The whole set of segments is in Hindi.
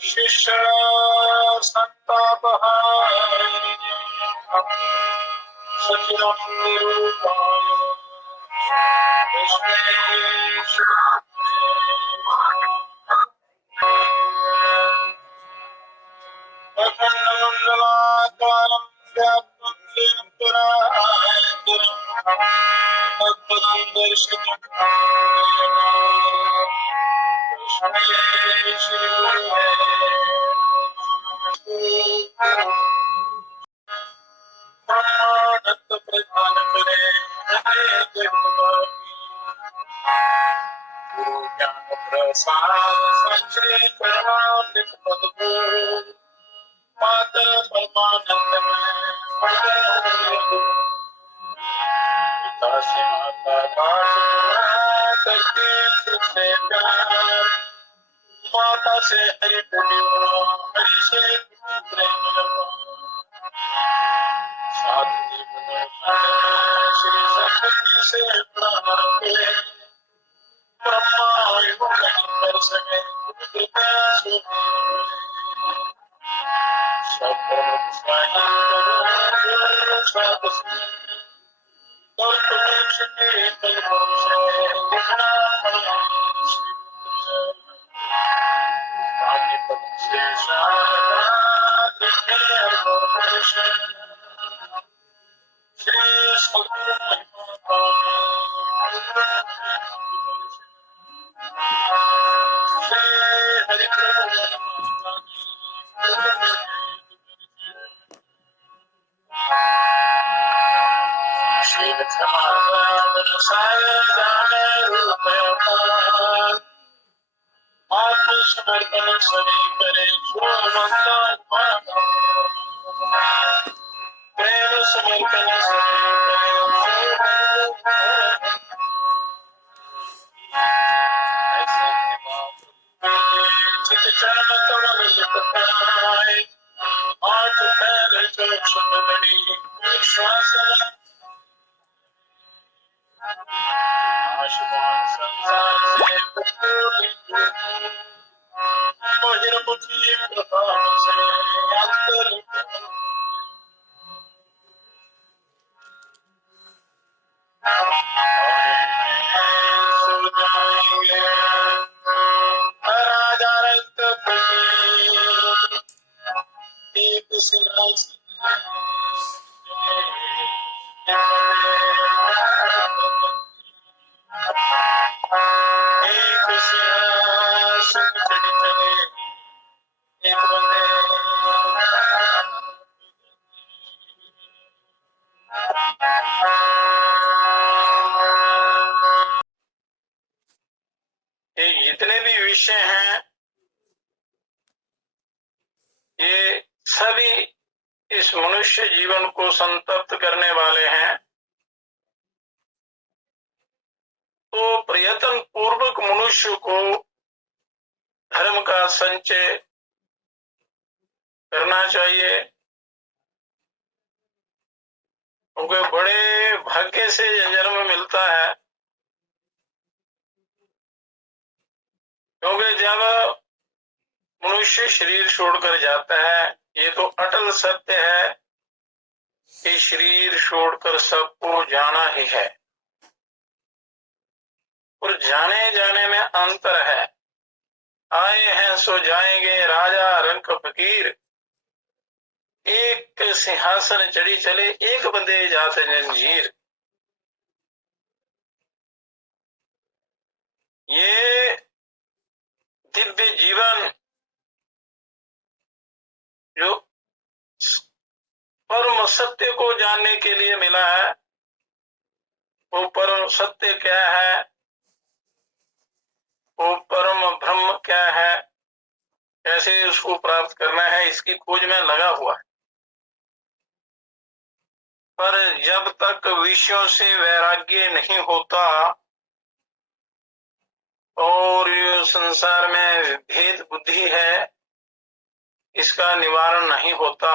शिष्य संतापः सचिदानन्दरूपाय अखण्डमण्डलाकारं व्याप्तं येन तत्पदं दर्शनं ब्रह्मानंद प्रधान करे गुरु ज्ञान प्रसाद संचय परमानंद पद को माता परमानंद में पिता से माता करके से प्यार माता से हरि हरि से प्रेम श्री सत्य से ब्रह्मा कर सके आत्मसमर्पण सभी करे प्रेम समर्पण जितने भी विषय हैं ये सभी इस मनुष्य जीवन को संतप्त करने वाले हैं। तो प्रयत्न पूर्वक मनुष्य को धर्म का संचय करना चाहिए, क्योंकि बड़े भाग्य से जन्म मिलता है। क्योंकि जब मनुष्य शरीर छोड़कर जाता है, ये तो अटल सत्य है कि शरीर छोड़कर सबको जाना ही है, और जाने जाने में अंतर है। आए हैं सो जाएंगे राजा रंक फकीर, एक सिंहासन चढ़ी चले एक बंदे जाते जंजीर। ये दिव्य जीवन जो परम सत्य को जानने के लिए मिला है, वो सत्य क्या है, वो परम ब्रह्म क्या है, कैसे उसको प्राप्त करना है, इसकी खोज में लगा हुआ है। पर जब तक विषयों से वैराग्य नहीं होता और ये संसार में भेद बुद्धि है, इसका निवारण नहीं होता,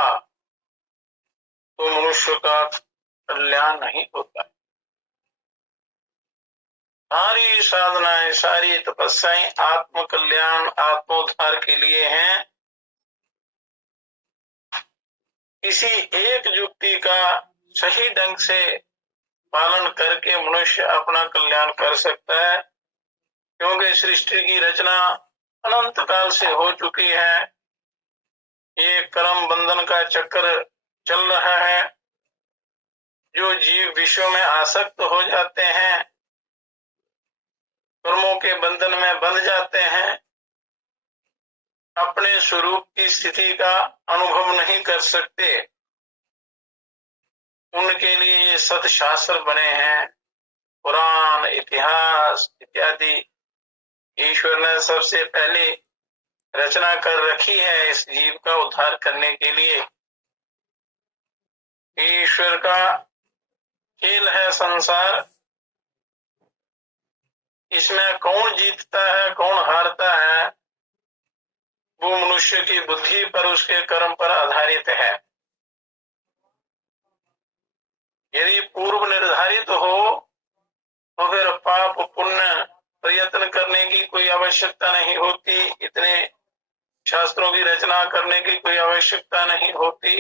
तो मनुष्य का कल्याण नहीं होता। सारी साधनाएं, सारी तपस्याएं आत्म कल्याण, आत्मोद्धार के लिए हैं। किसी एक युक्ति का सही ढंग से पालन करके मनुष्य अपना कल्याण कर सकता है, क्योंकि सृष्टि की रचना अनंत काल से हो चुकी है। ये कर्म बंधन का चक्र चल रहा है। जो जीव विश्व में आसक्त हो जाते हैं, कर्मों के बंधन में बंध जाते हैं, अपने स्वरूप की स्थिति का अनुभव नहीं कर सकते, उनके लिए ये सदशास्त्र बने हैं। पुराण, इतिहास इत्यादि ईश्वर ने सबसे पहले रचना कर रखी है इस जीव का उद्धार करने के लिए। ईश्वर का खेल है संसार, इसमें कौन जीतता है कौन हारता है, वो मनुष्य की बुद्धि पर, उसके कर्म पर आधारित है। यदि पूर्व निर्धारित हो तो फिर पाप पुण्य प्रयत्न करने की कोई आवश्यकता नहीं होती, इतने शास्त्रों की रचना करने की कोई आवश्यकता नहीं होती।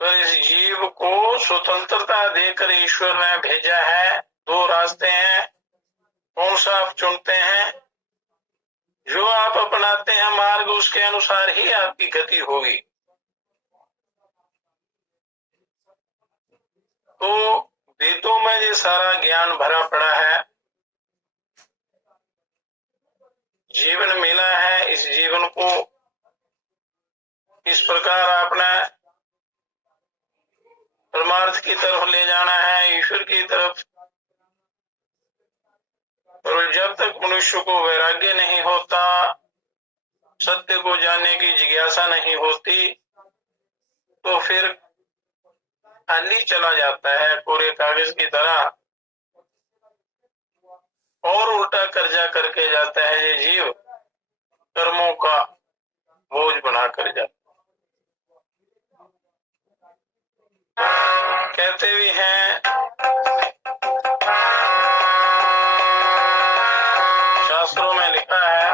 तो इस जीव को स्वतंत्रता देकर ईश्वर ने भेजा है। दो रास्ते हैं, कौन सा आप चुनते हैं? जो आप अपनाते हैं मार्ग, उसके अनुसार ही आपकी गति होगी। तो वेदों में ये सारा ज्ञान भरा पड़ा है, जीवन मिला है। इस जीवन को इस प्रकार आपने परमार्थ की तरफ ले जाना है, ईश्वर की तरफ। और जब तक मनुष्य को वैराग्य नहीं होता, सत्य को जानने की जिज्ञासा नहीं होती, तो फिर खाली चला जाता है कोरे कागज की तरह, और उल्टा कर्जा करके जाता है ये जीव, कर्मों का बोझ बना कर जाता। कहते भी हैं, शास्त्रों में लिखा है,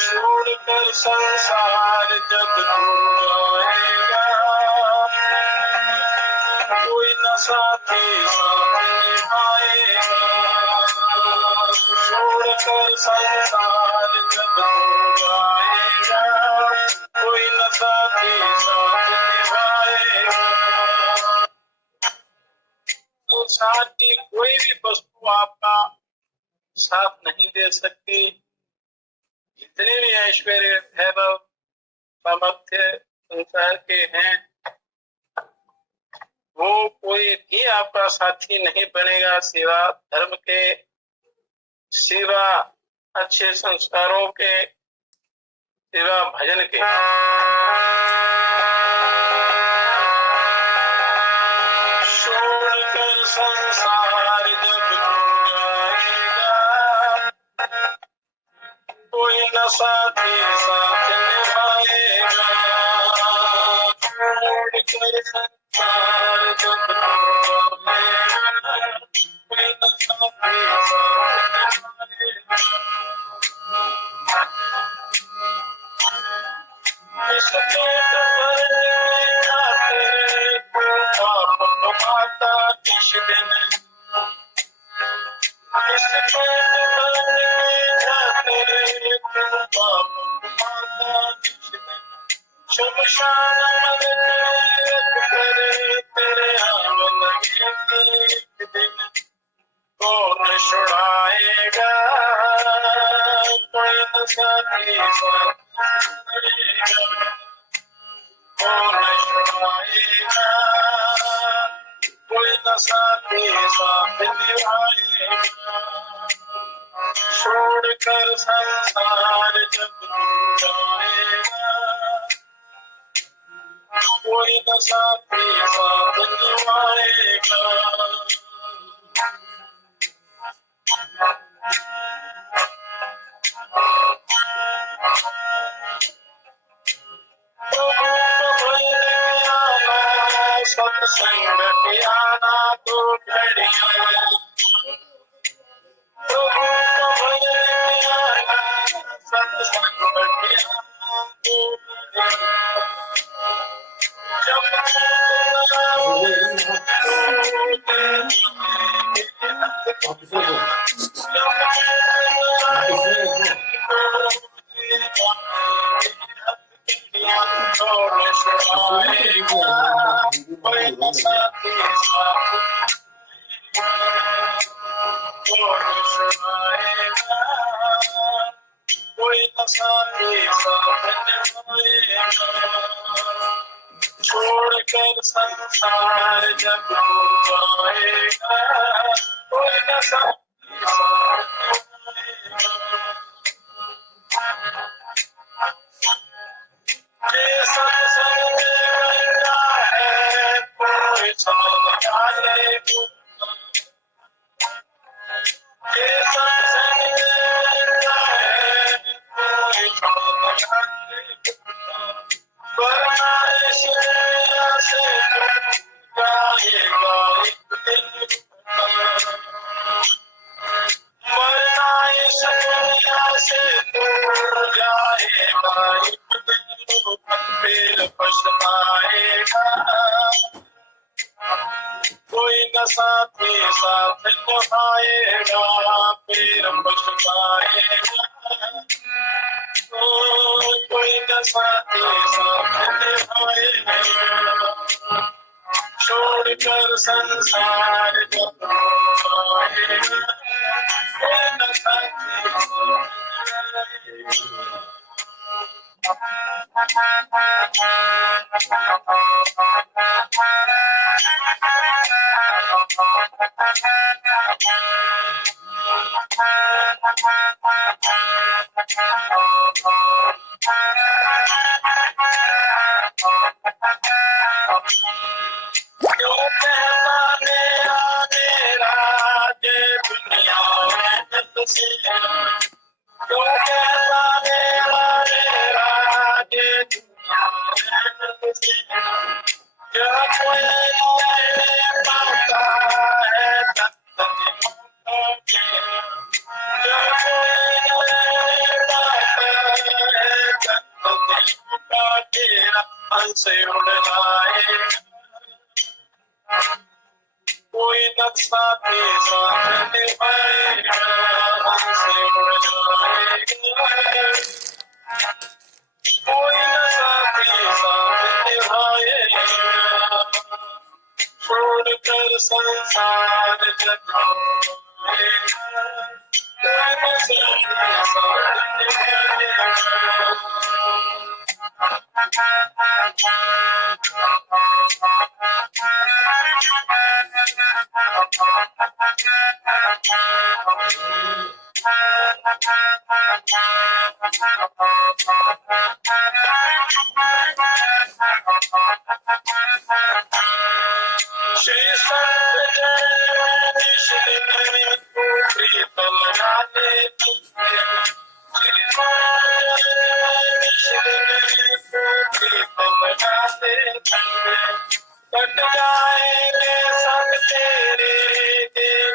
छोड़कर संसार जब तू जाएगा, कोई न साथी साथ निभाएगा। छोड़कर संसार जब तू जाएगा, कोई न साथी साथ निभाएगा। तो साथी कोई भी वस्तु आपका साथ नहीं दे सकती। जितने भी ऐश्वर्य वैभव सामर्थ्य संसार के हैं, वो कोई भी आपका साथी नहीं बनेगा। सेवा धर्म के, सेवा अच्छे संस्कारों के, सेवा भजन के। छोड़कर संसार जब जाएगा, कोई न साथी साथ निभाएगा। छोड़कर संसार जब जाएगा, कोई न साथी साथ निभाएगा। माता किस दिन शमशान करे तेरे आंगन में छुड़ाएगा, कोई न साथी साथ निभाएगा, कौन छुड़ाएगा, कोई न साथी साथ निभाएगा। छोड़कर संसार जब तू जाएगा, कोई न साथी साथ निभाएगा। सत्संग के आना तो घड़िया, सत्संग के आना तो कोई न साथी साथ निभाएगा, छोड़कर संसार जब जाएगा, कोई न साथी साथ निभाएगा। ये सत्संग मेरा है, कोई समझ डाले, ये सत्संग मेरा है, कोई समझ डाले, वरना इसे जाएगा एक दिन, वरना इस दुनिया से दूर जाएगा एक दिन, फिर पछताएगा, कोई न साथी साथ निभाएगा, फिर पछताएगा, कोई न साथी साथ निभाएगा। छोड़कर संसार जब जाएगा, कोई न साथी साथ निभाएगा। जो पहचाने मेरा ये दुनिया में तुझसे, जो पहचाने मेरा ये दुनिया में तुझसे, जब कोई नहीं पाता है तब तक, जब कोई नहीं पाता है तब तक तेरा हंस उड़ जाएगा, कोई न साथी साथ निभाएगा, हंस उड़ जाएगा, कोई न साथी साथ निभाएगा। छोड़कर संसार जब जाएगा, कोई न साथी साथ निभाएगा। श्री संत जय श्री प्रीतम राधे, श्री प्रीतम राधे, कट जाएंगे सब तेरे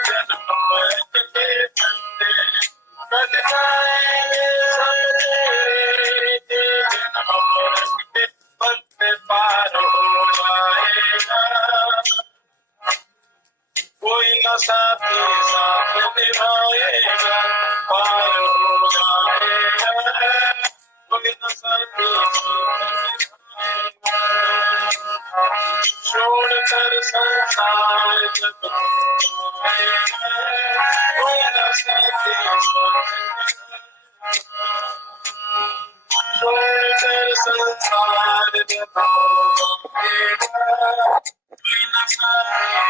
जन्म के फंदे, कट जाएंगे सब तेरे जन्म के फंदे, पार हो जाएगा, कोई न साथी साथ निभाएगा, पार हो जाएगा, कोई न साथी साथ निभाएगा। छोड़कर संसार जब कोई न साथी छोड़कर संसार जब कोई न साथी।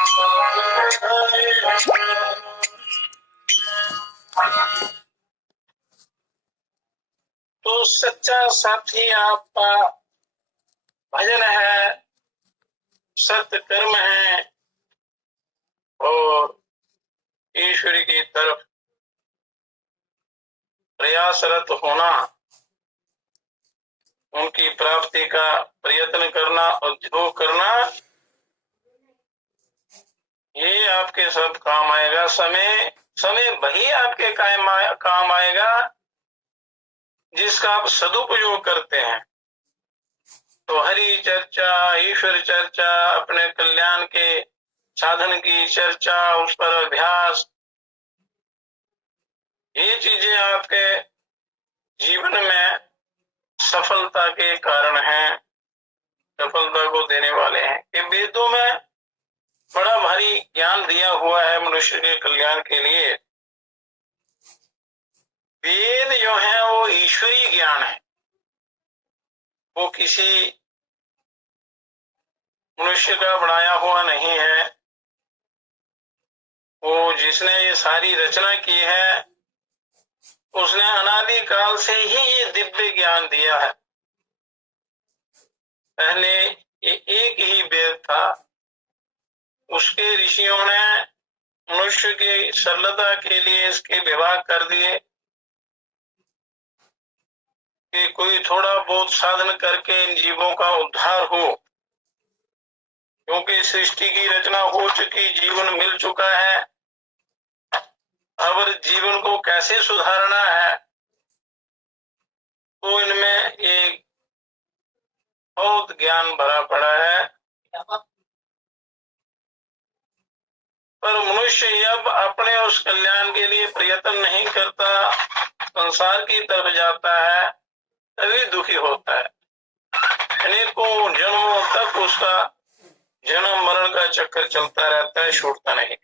तो सच्चा साथी आपका भजन है, सत्य कर्म है और ईश्वर की तरफ प्रयासरत होना, उनकी प्राप्ति का प्रयत्न करना और जो करना, ये आपके सब काम आएगा। समय वही आपके काम आएगा जिसका आप सदुपयोग करते हैं। तो हरि चर्चा, ईश्वर चर्चा, अपने कल्याण के साधन की चर्चा, उस पर अभ्यास, ये चीजें आपके जीवन में सफलता के कारण हैं, सफलता को देने वाले हैं। ये वेदों में बड़ा भारी ज्ञान दिया हुआ है मनुष्य के कल्याण के लिए। वेद जो है वो ईश्वरीय ज्ञान है, वो किसी मनुष्य का बनाया हुआ नहीं है। वो जिसने ये सारी रचना की है उसने अनादि काल से ही ये दिव्य ज्ञान दिया है। पहले ये एक ही वेद था, उसके ऋषियों ने मनुष्य की सरलता के लिए इसके विभाग कर दिए कि कोई थोड़ा बहुत साधन करके इन जीवों का उद्धार हो, क्योंकि सृष्टि की रचना हो चुकी, जीवन मिल चुका है। अब जीवन को कैसे सुधारना है, तो इनमें एक बहुत ज्ञान भरा पड़ा है। पर मनुष्य अब अपने उस कल्याण के लिए प्रयत्न नहीं करता, संसार की तरफ जाता है, तभी दुखी होता है। अनेकों जन्मों तक उसका जन्म मरण का चक्कर चलता रहता है, छूटता नहीं।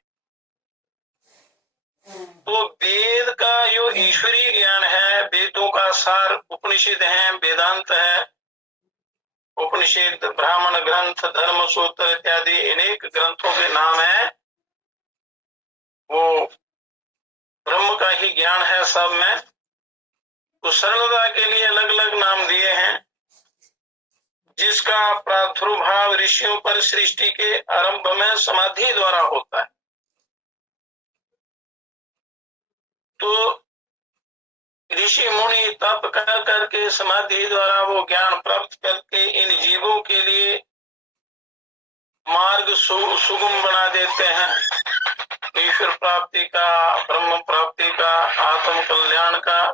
तो वेद का जो ईश्वरीय ज्ञान है, वेदों का सार उपनिषद है, वेदांत है। उपनिषद, ब्राह्मण ग्रंथ, धर्म सूत्र इत्यादि अनेक ग्रंथों के नाम है। वो ब्रह्म का ही ज्ञान है सब में। तो सरलता के लिए अलग अलग नाम दिए हैं, जिसका प्रादुर्भाव ऋषियों पर सृष्टि के आरंभ में समाधि द्वारा होता है। तो ऋषि मुनि तप कर करके समाधि द्वारा वो ज्ञान प्राप्त करके इन जीवों के लिए मार्ग सुगम बना देते हैं, ईश्वर प्राप्ति का, ब्रह्म प्राप्ति का, आत्म कल्याण का।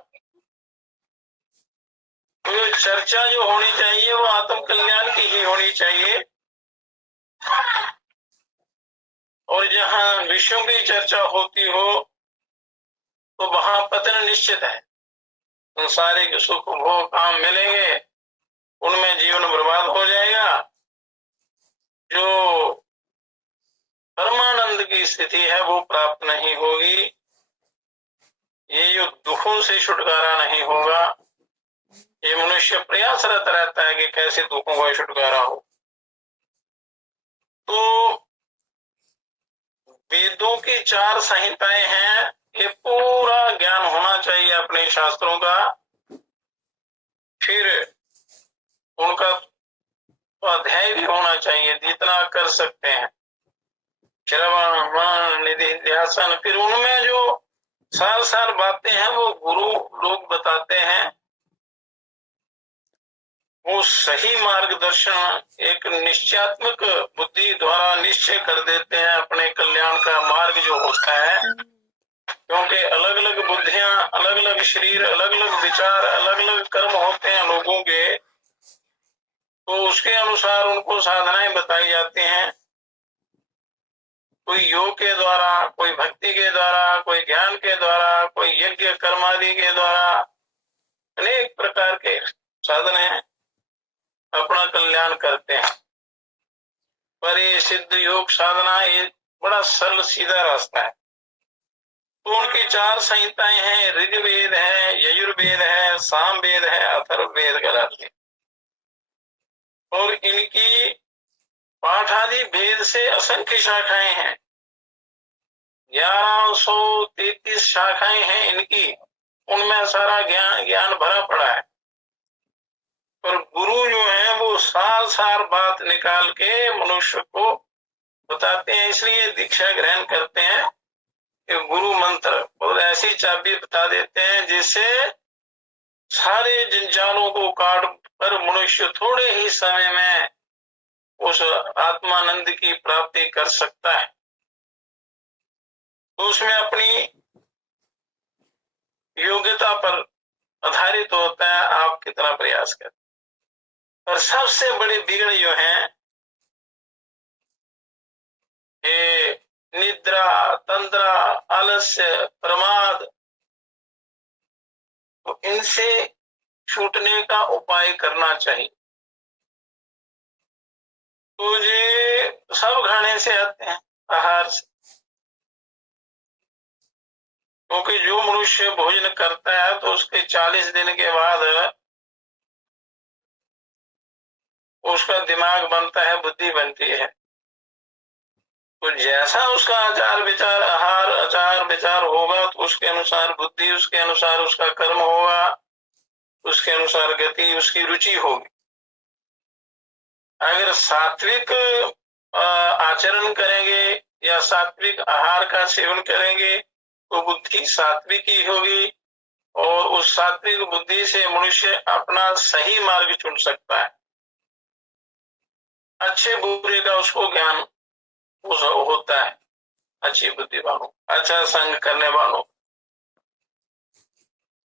तो चर्चा जो होनी चाहिए वो आत्म कल्याण की ही होनी चाहिए। और जहाँ विषयों की चर्चा होती हो तो वहां पतन निश्चित है। संसारिक सुख भोग काम मिलेंगे, उनमें जीवन बर्बाद हो जाएगा। जो परमानंद की स्थिति है वो प्राप्त नहीं होगी। ये जो दुखों से छुटकारा नहीं होगा, ये मनुष्य प्रयासरत रहता है कि कैसे दुखों का छुटकारा हो। तो वेदों की 4 संहिताएं हैं, ये पूरा ज्ञान होना चाहिए अपने शास्त्रों का। फिर उनका अध्याय भी होना चाहिए जितना कर सकते हैं, श्रवण मनन निधि ध्यान। फिर उनमें जो सार बातें हैं वो गुरु लोग बताते हैं, वो सही मार्गदर्शन एक निश्चयात्मक बुद्धि द्वारा निश्चय कर देते हैं अपने कल्याण का मार्ग जो होता है। क्योंकि अलग अलग बुद्धियां, अलग अलग शरीर, अलग अलग विचार, अलग अलग कर्म होते हैं लोगों के, तो उसके अनुसार उनको साधनाएं बताई जाती हैं। कोई योग के द्वारा, कोई भक्ति के द्वारा, कोई ज्ञान के द्वारा, कोई यज्ञ कर्मादि के द्वारा, अनेक प्रकार के साधन हैं, अपना कल्याण करते हैं। पर ये सिद्ध योग साधना ये बड़ा सरल सीधा रास्ता है। तो उनकी 4 संहिताएं हैं, ऋग्वेद है, यजुर्वेद है, सामवेद है, अथर्ववेद कहलाती है। और इनकी पाठादि भेद से असंख्य शाखाएं हैं, 1133 शाखाएं हैं इनकी, उनमें सारा ज्ञान भरा पड़ा है। पर गुरु जो है वो सार सार बात निकाल के मनुष्य को बताते हैं, इसलिए दीक्षा ग्रहण करते हैं कि गुरु मंत्र और ऐसी चाबी बता देते हैं जिससे सारे जंजालों को काट कर मनुष्य थोड़े ही समय में उस आत्मानंद की प्राप्ति कर सकता है। तो उसमें अपनी योग्यता पर आधारित होता है, आप कितना प्रयास करें। और सबसे बड़ी बिगड़ जो है ये निद्रा, तंद्रा, आलस्य, प्रमाद, तो इनसे छूटने का उपाय करना चाहिए। तो ये सब खाने से आते हैं, आहार से। क्योंकि जो मनुष्य भोजन करता है तो उसके 40 दिन के बाद उसका दिमाग बनता है, बुद्धि बनती है। तो जैसा उसका आचार विचार, आहार आचार विचार होगा तो उसके अनुसार बुद्धि, उसके अनुसार उसका कर्म होगा, उसके अनुसार गति, उसकी रुचि होगी। अगर सात्विक आचरण करेंगे या सात्विक आहार का सेवन करेंगे तो बुद्धि सात्विक ही होगी, और उस सात्विक बुद्धि से मनुष्य अपना सही मार्ग चुन सकता है। अच्छे बुरे का उसको ज्ञान होता है, अच्छी बुद्धि वालों, अच्छा संग करने वालों।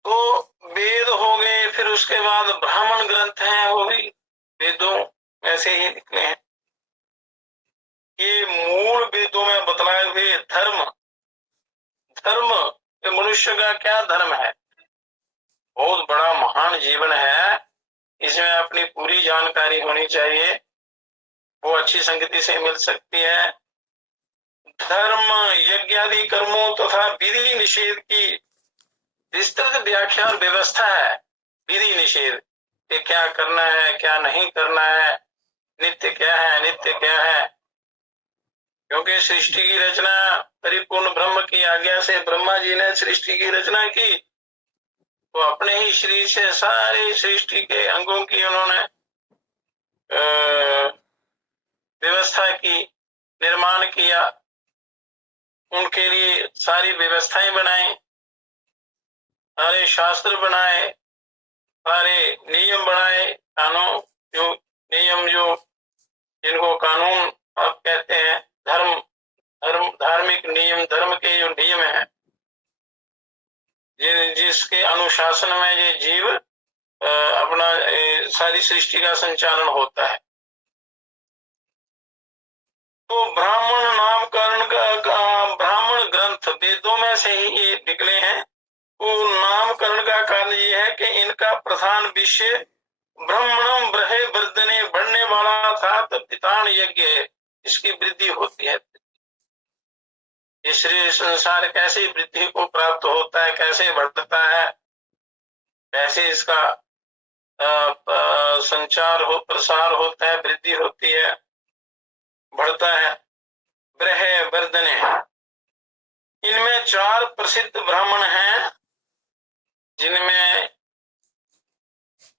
तो वेद हो गए, फिर उसके बाद ब्राह्मण ग्रंथ हैं, वो भी वेदों ऐसे ही निकले हैं। ये मूल वेदों में बतलाए हुए धर्म, मनुष्य का क्या धर्म है, बहुत बड़ा महान जीवन है, इसमें अपनी पूरी जानकारी होनी चाहिए, वो अच्छी संगति से मिल सकती है। धर्म, यज्ञ आदि कर्मों तथा विधि निषेध की विस्तृत व्याख्या और व्यवस्था है। विधि निषेध कि क्या करना है, क्या नहीं करना है, नित्य क्या है, अनित्य क्या है। क्योंकि सृष्टि की रचना परिपूर्ण ब्रह्म की आज्ञा से ब्रह्मा जी ने सृष्टि की रचना की, तो अपने ही शरीर से सारी सृष्टि के अंगों की उन्होंने व्यवस्था की, निर्माण किया, उनके लिए सारी व्यवस्थाएं बनाई, सारे शास्त्र बनाए, सारे नियम बनाए, कानून जो नियम जो जिनको कानून आप कहते हैं, धार्मिक नियम, धर्म के जो नियम है, जिसके अनुशासन में ये जीव अपना सारी सृष्टि का संचालन होता है। तो ब्राह्मण नामकरण का ब्राह्मण ग्रंथ वेदों में से ही ये निकले हैं। तो नामकरण का कारण ये है कि इनका प्रधान विषय ब्राह्मणम ब्रहे वर्धने, बढ़ने वाला था तो पितान यज्ञ, इसकी वृद्धि होती है। इस संसार कैसे वृद्धि को प्राप्त होता है, कैसे बढ़ता है, कैसे इसका संचार हो, प्रसार होता है, वृद्धि होती है, बढ़ता है। ब्रहे वर्धने, इनमें 4 प्रसिद्ध ब्राह्मण हैं जिनमें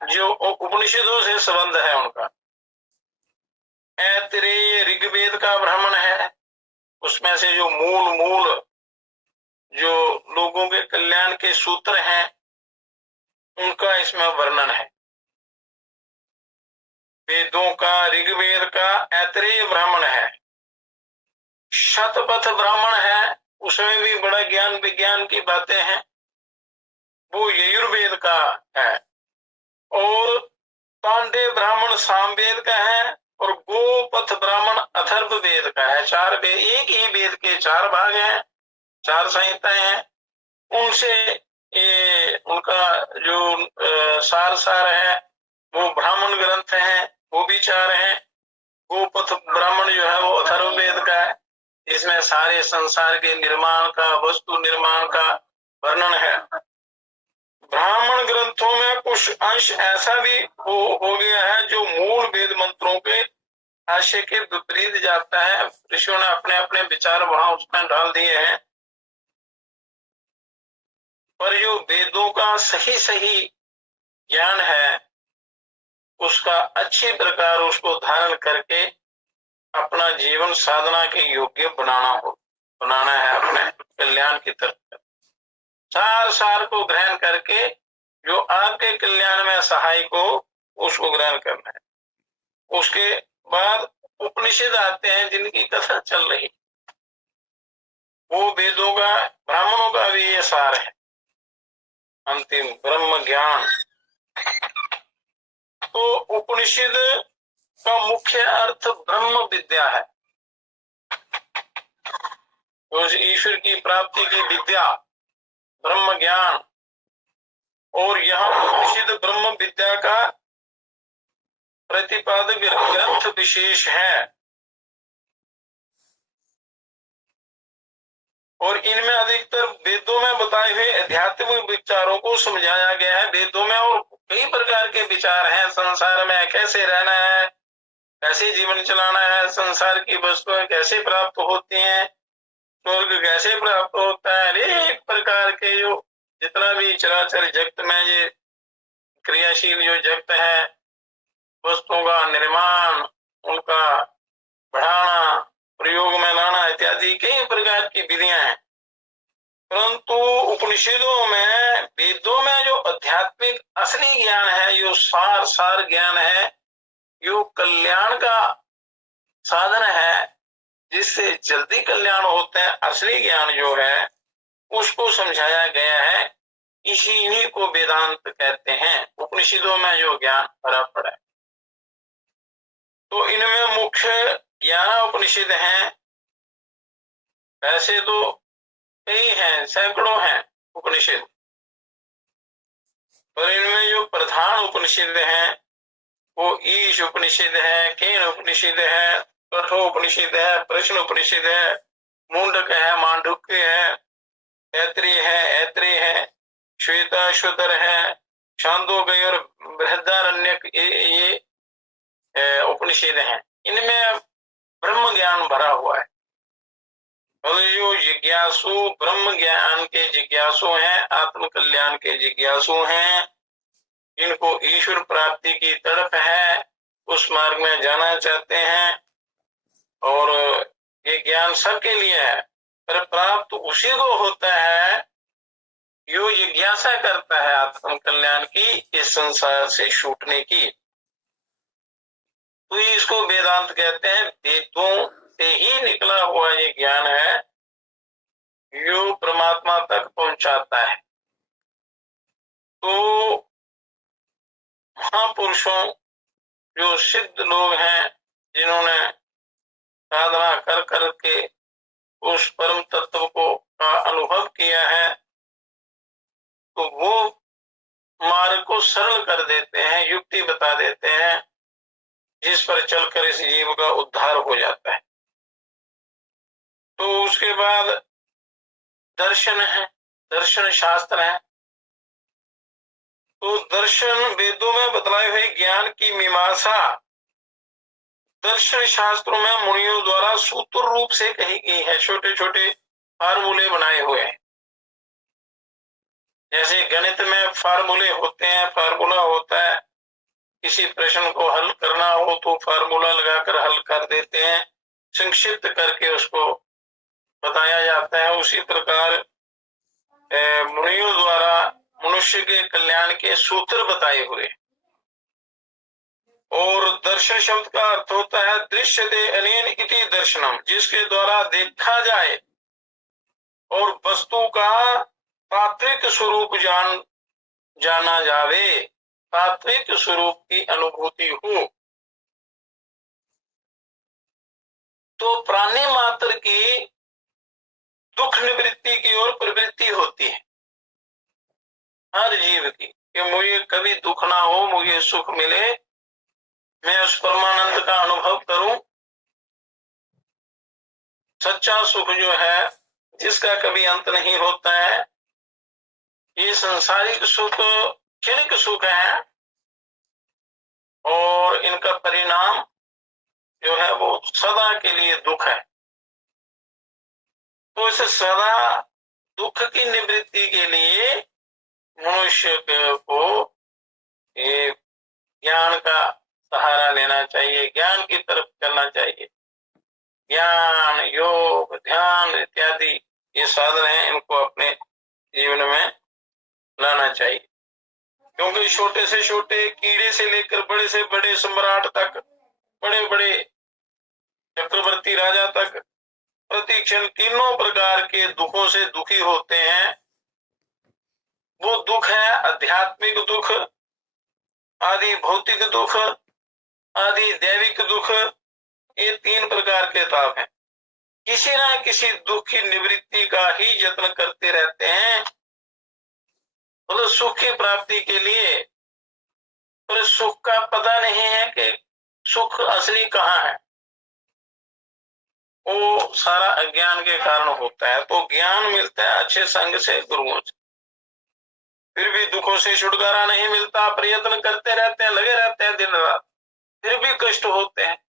जो उपनिषदों से संबंध है उनका। ऐतरेय ऋग्वेद का ब्राह्मण है, उसमें से जो मूल जो लोगों के कल्याण के सूत्र हैं उनका इसमें वर्णन है। वेदों का, ऋग्वेद का ऐतरेय ब्राह्मण है। शतपथ ब्राह्मण है, उसमें भी बड़ा ज्ञान विज्ञान की बातें हैं, वो यजुर्वेद का है। और पांडे ब्राह्मण सामवेद का है, और गोपथ ब्राह्मण अथर्ववेद का है। 4 वेद, एक ही वेद के 4 भाग हैं, 4 संहिताएं हैं, उनसे ये उनका जो सार है वो ब्राह्मण ग्रंथ हैं, वो भी 4 हैं। गोपथ ब्राह्मण जो है वो अथर्ववेद का है, इसमें सारे संसार के निर्माण का, वस्तु निर्माण का वर्णन है। ब्राह्मण ग्रंथों में कुछ अंश ऐसा भी हो गया है जो मूल वेद मंत्रों के आशय के विपरीत जाता है। ऋषियों ने अपने अपने विचार वहां उसमें डाल दिए हैं, पर जो वेदों का सही सही ज्ञान है उसका अच्छी प्रकार उसको धारण करके अपना जीवन साधना के योग्य बनाना है, अपने कल्याण की तरफ सार सार को ग्रहण करके जो आपके कल्याण में सहायक हो उसको ग्रहण करना है। उसके बाद उपनिषद आते हैं जिनकी कथा चल रही, वो वेदों का, ब्राह्मणों का भी ये सार है, अंतिम ब्रह्म ज्ञान। तो उपनिषद का मुख्य अर्थ ब्रह्म विद्या है, तो ईश्वर की प्राप्ति की विद्या, ब्रह्म ज्ञान। और यहाँ उपनिषद ब्रह्म विद्या का प्रतिपादक ग्रंथ विशेष है, और इनमें अधिकतर वेदों में बताए हुए आध्यात्मिक विचारों को समझाया गया है। वेदों में और कई प्रकार के विचार हैं, संसार में कैसे रहना है, कैसे जीवन चलाना है, संसार की वस्तुएं कैसे प्राप्त होती हैं, स्वर्ग कैसे प्राप्त होता है, अनेक प्रकार के जो जितना भी चराचर जगत में ये क्रियाशील जो जगत है, वस्तुओं का निर्माण, उनका बढ़ाना, प्रयोग में लाना इत्यादि कई प्रकार की विधियां हैं। परंतु उपनिषदों में, वेदों में जो आध्यात्मिक असली ज्ञान है, जो सार सार ज्ञान है, जो कल्याण का साधन है, जिससे जल्दी कल्याण होते हैं, असली ज्ञान जो है उसको समझाया गया है। इन्हीं को वेदांत कहते हैं, उपनिषदों में जो ज्ञान भरा पड़ा है। तो इनमें मुख्य 11 उपनिषद हैं, ऐसे तो कई हैं, सैकड़ों हैं उपनिषद, पर इनमें जो प्रधान उपनिषद हैं वो ईश उपनिषद है, केन उपनिषद है, कठोपनिषद है, प्रश्न उपनिषद है, मुंडक है, मांडुक्य है, तैत्रीय है, ऐत्रेय है, श्वेताश्वतर है, छांदोग्य और बृहदारण्यक, ये उपनिषद हैं। इनमें ब्रह्म ज्ञान भरा हुआ है। और जो जिज्ञासु ब्रह्म ज्ञान के जिज्ञासु हैं, आत्म कल्याण के जिज्ञासु हैं, जिनको ईश्वर प्राप्ति की तड़प है, उस मार्ग में जाना चाहते हैं, और ये ज्ञान सबके लिए है, पर प्राप्त उसी को होता है जो जिज्ञासा करता है आत्म कल्याण की, इस संसार से छूटने की। तो इसको वेदांत कहते हैं। वेदों से ही निकला हुआ ये ज्ञान है जो परमात्मा तक पहुंचाता है। तो महापुरुषों, जो सिद्ध लोग हैं, जिन्होंने साधना कर करके उस परम तत्व को का अनुभव किया है, तो वो मार्ग को सरल कर देते हैं, युक्ति बता देते हैं, जिस पर चलकर इस जीव का उद्धार हो जाता है। तो उसके बाद दर्शन है, दर्शन शास्त्र है। तो दर्शन वेदों में बतलाए हुए ज्ञान की मीमांसा दर्शन शास्त्रों में मुनियों द्वारा सूत्र रूप से कही गई है। छोटे छोटे फार्मूले बनाए हुए हैं, जैसे गणित में फार्मूले होते हैं, फार्मूला होता है, किसी प्रश्न को हल करना हो तो फार्मूला लगाकर हल कर देते हैं, संक्षिप्त करके उसको बताया जाता है। उसी प्रकार मुनियों द्वारा मनुष्य के कल्याण के सूत्र बताए हुए। और दर्शन शब्द का अर्थ होता है दृश्यते अनेन इति दर्शनम, जिसके द्वारा देखा जाए और वस्तु का तात्विक स्वरूप जाना जावे, तात्विक स्वरूप की अनुभूति हो। तो प्राणी मात्र की दुख निवृत्ति की ओर प्रवृत्ति होती है, हर जीव की, कि मुझे कभी दुख ना हो, मुझे सुख मिले, मैं उस परमानंद का अनुभव करूं। सच्चा सुख जो है, जिसका कभी अंत नहीं होता है, ये संसारिक सुख क्षणिक सुख है और इनका परिणाम जो है वो सदा के लिए दुख है। तो इस सदा दुख की निवृत्ति के लिए मनुष्य को ये ज्ञान का सहारा लेना चाहिए, ज्ञान की तरफ चलना चाहिए। ज्ञान, योग, ध्यान इत्यादि ये साधन हैं, इनको अपने जीवन में लाना चाहिए। क्योंकि छोटे से छोटे कीड़े से लेकर बड़े से बड़े सम्राट तक, बड़े बड़े चक्रवर्ती राजा तक प्रतिक्षण तीनों प्रकार के दुखों से दुखी होते हैं। वो दुख है आध्यात्मिक दुख, आदि भौतिक दुख, आदि दैविक दुख। ये तीन प्रकार के ताप हैं। किसी ना किसी दुख की निवृत्ति का ही यत्न करते रहते हैं, तो सुख की प्राप्ति के लिए। पर सुख का पता नहीं है कि सुख असली कहाँ है। वो सारा अज्ञान के कारण होता है। तो ज्ञान मिलता है अच्छे संग से, गुरुओं से, फिर भी दुखों से छुटकारा नहीं मिलता। प्रयत्न करते रहते हैं, लगे रहते हैं दिन रात, फिर भी कष्ट होते हैं।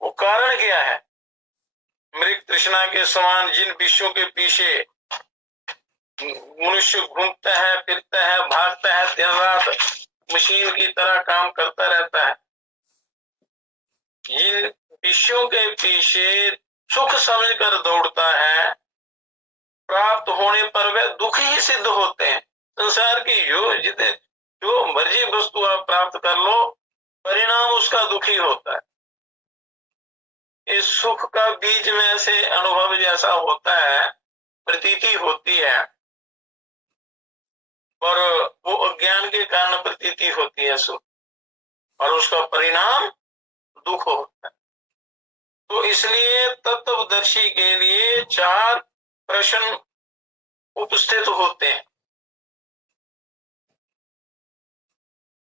वो कारण क्या है? मृग तृष्णा के समान जिन विषयों के पीछे मनुष्य घूमता है, फिरता है, भागता है, दिन रात मशीन की तरह काम करता रहता है, जिन विषयों के पीछे सुख समझकर दौड़ता है, प्राप्त होने पर वे दुख ही सिद्ध होते हैं। संसार की जो मर्जी वस्तु आप प्राप्त कर लो, परिणाम उसका दुखी होता है। इस सुख का बीज में से अनुभव जैसा होता है, प्रतीति होती है, पर वो अज्ञान के कारण प्रतीति होती है सुख, और उसका परिणाम दुख होता है। तो इसलिए तत्वदर्शी के लिए चार प्रश्न उपस्थित होते हैं।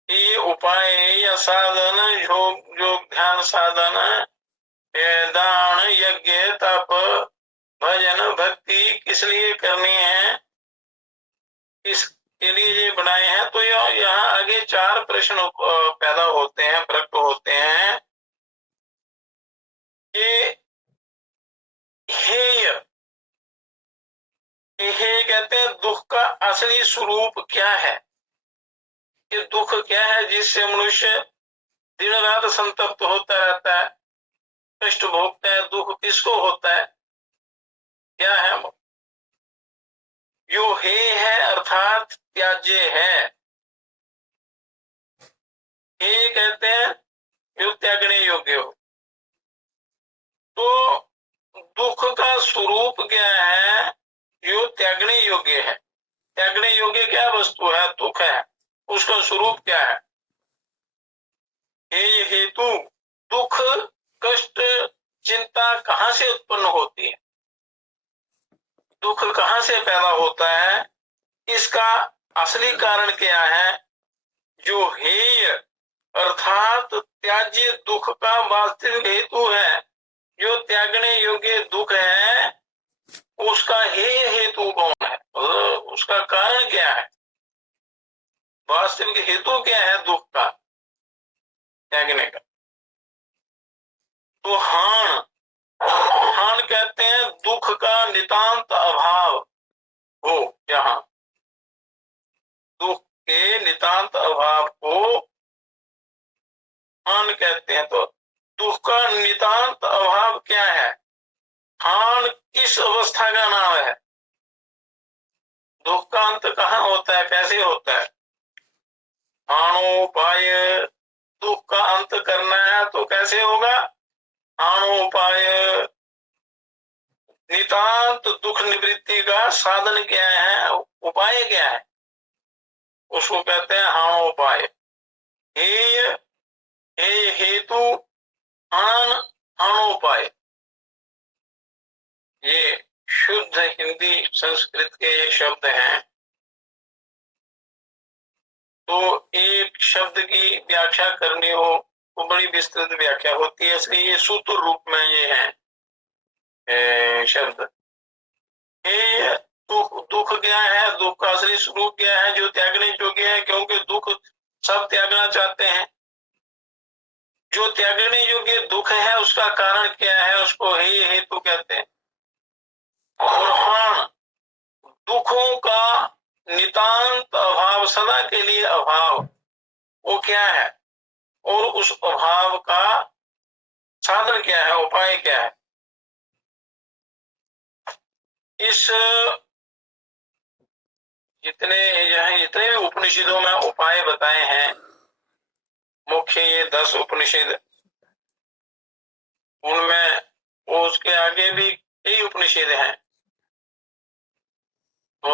ये उपाय या साधन, योग ध्यान साधन, दान, यज्ञ, तप, भजन, भक्ति किस लिए करनी है, इसके लिए ये बनाए हैं। तो यहाँ आगे चार प्रश्न पैदा होते हैं, प्रकट होते हैं कि हेय कहते हैं दुख का असली स्वरूप क्या है। ये दुख क्या है जिससे मनुष्य दिन रात संतप्त होता रहता है, कष्ट भोगता है। दुख किसको होता है, क्या है वो? यो है अर्थात त्याज्य है। हे कहते हैं जो त्यागने योग्य हो। तो दुख का स्वरूप क्या है, जो त्यागने योग्य है। त्यागने योग्य क्या वस्तु है? दुख है। उसका स्वरूप क्या है? हे हेतु, दुख, कष्ट, चिंता कहाँ से उत्पन्न होती है, दुख कहाँ से पैदा होता है, इसका असली कारण क्या है? जो हेय अर्थात त्याज्य दुख का वास्तविक हेतु है, जो त्यागने योग्य दुख है, उसका हेय हेतु कौन है, उसका कारण क्या है, वास्तविक हेतु क्या है दुख का त्यागने का? तो हान कहते हैं दुख का नितांत अभाव हो। यहाँ दुख के नितांत अभाव को हान कहते हैं। तो दुख का नितांत अभाव क्या है? हान किस अवस्था का नाम है? दुख का अंत कहाँ होता है, कैसे होता है? हानोपाय, दुख का अंत करना है तो कैसे होगा? हानोपाय, नितांत दुख निवृत्ति का साधन क्या है, उपाय क्या है, उसको कहते हैं हानोपाय। हेय हेतु, हान हानोपाय, ये शुद्ध हिंदी संस्कृत के ये शब्द हैं। तो एक शब्द की व्याख्या करनी हो तो बड़ी विस्तृत व्याख्या होती है, इसलिए ये सूत्र रूप में ये है शब्द। ये दुख क्या है, दुख का असली स्वरूप क्या है, जो त्यागने योग्य है, क्योंकि दुख सब त्यागना चाहते हैं। जो त्यागने योग्य दुख है उसका कारण क्या है, उसको ही हेतु कहते हैं। और प्राण दुखों का नितांत अभाव, सदा के लिए अभाव, वो क्या है, और उस अभाव का साधन क्या है, उपाय क्या है। इस जितने भी उपनिषदों में उपाय बताए हैं, मुख्य ये 10 उपनिषद, उनमें वो उसके आगे भी कई उपनिषद हैं, तो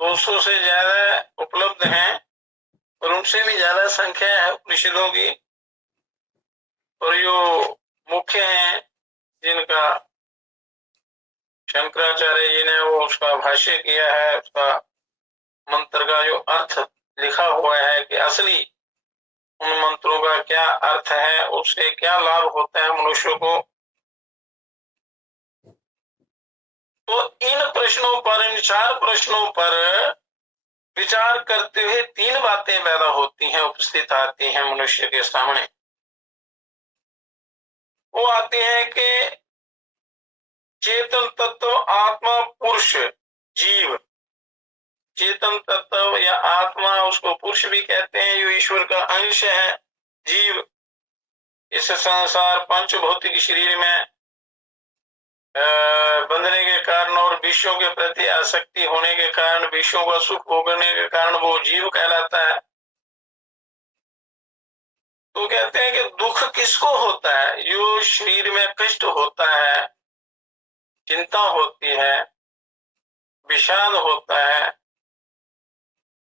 200 से ज्यादा उपलब्ध हैं, और उनसे भी ज्यादा संख्या है उपनिषदों की। और जो मुख्य हैं, जिनका शंकराचार्य जी ने वो उसका भाष्य किया है, उसका मंत्र का जो अर्थ लिखा हुआ है कि असली उन मंत्रों का क्या अर्थ है, उससे क्या लाभ होता है मनुष्य को, तो इन प्रश्नों पर, इन 4 प्रश्नों पर विचार करते हुए 3 बातें पैदा होती हैं, उपस्थित आती हैं मनुष्य के सामने। वो आती है कि चेतन तत्व, आत्मा, पुरुष, जीव। चेतन तत्व या आत्मा, उसको पुरुष भी कहते हैं, जो ईश्वर का अंश है। जीव इस संसार पंच भौतिक शरीर में बंधने के कारण और विषयों के प्रति आसक्ति होने के कारण, विषयों का सुख भोगने के कारण वो जीव कहलाता है। तो कहते हैं कि दुख किसको होता है, जो शरीर में कष्ट होता है, चिंता होती है, विषाद होता है,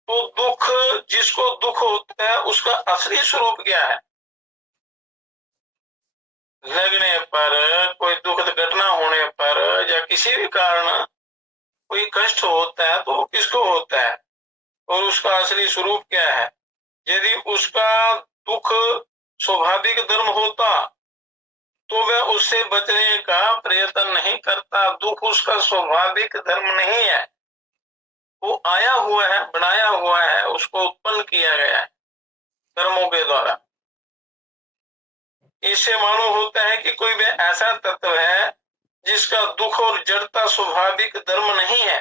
तो दुख, जिसको दुख होता है उसका असली स्वरूप क्या है। लगने पर, कोई दुखद घटना होने पर, या किसी भी कारण कोई कष्ट होता है, तो वो किसको होता है और उसका असली स्वरूप क्या है। यदि उसका दुख स्वाभाविक धर्म होता तो वह उससे बचने का प्रयत्न नहीं करता। दुख उसका स्वाभाविक धर्म नहीं है, वो आया हुआ है, बनाया हुआ है, उसको उत्पन्न किया गया है कर्मों के द्वारा। इससे मालूम होता है कि कोई वह ऐसा तत्व है जिसका दुख और जड़ता स्वाभाविक धर्म नहीं है।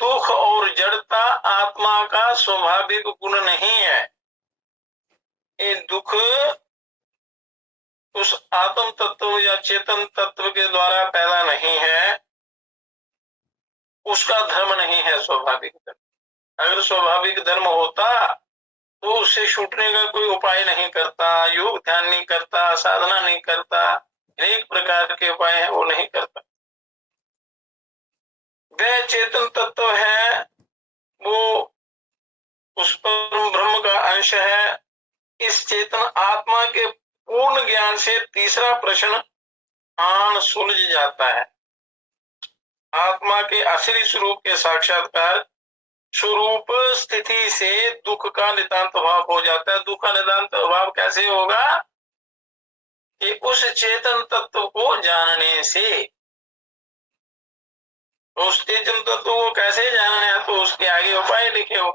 दुख और जड़ता आत्मा का स्वाभाविक गुण नहीं है। ये दुख उस आत्म तत्व या चेतन तत्व के द्वारा पैदा नहीं है, उसका धर्म नहीं है स्वाभाविक धर्म। अगर स्वाभाविक धर्म होता तो उससे छूटने का कोई उपाय नहीं करता, योग ध्यान नहीं करता, साधना नहीं करता, अनेक प्रकार के उपाय हैं वो नहीं करता। वह चेतन तत्व है, वो उस परम ब्रह्म का अंश है। इस चेतन आत्मा के पूर्ण ज्ञान से तीसरा प्रश्न आन सुलझ जाता है। आत्मा के असली स्वरूप के साक्षात्कार स्वरूप स्थिति से दुख का नितांत अभाव हो जाता है। दुख का नितांत अभाव कैसे होगा, कि उस चेतन तत्व को जानने से। उस चेतन तत्व को कैसे जानना है, तो उसके आगे उपाय लिखे हो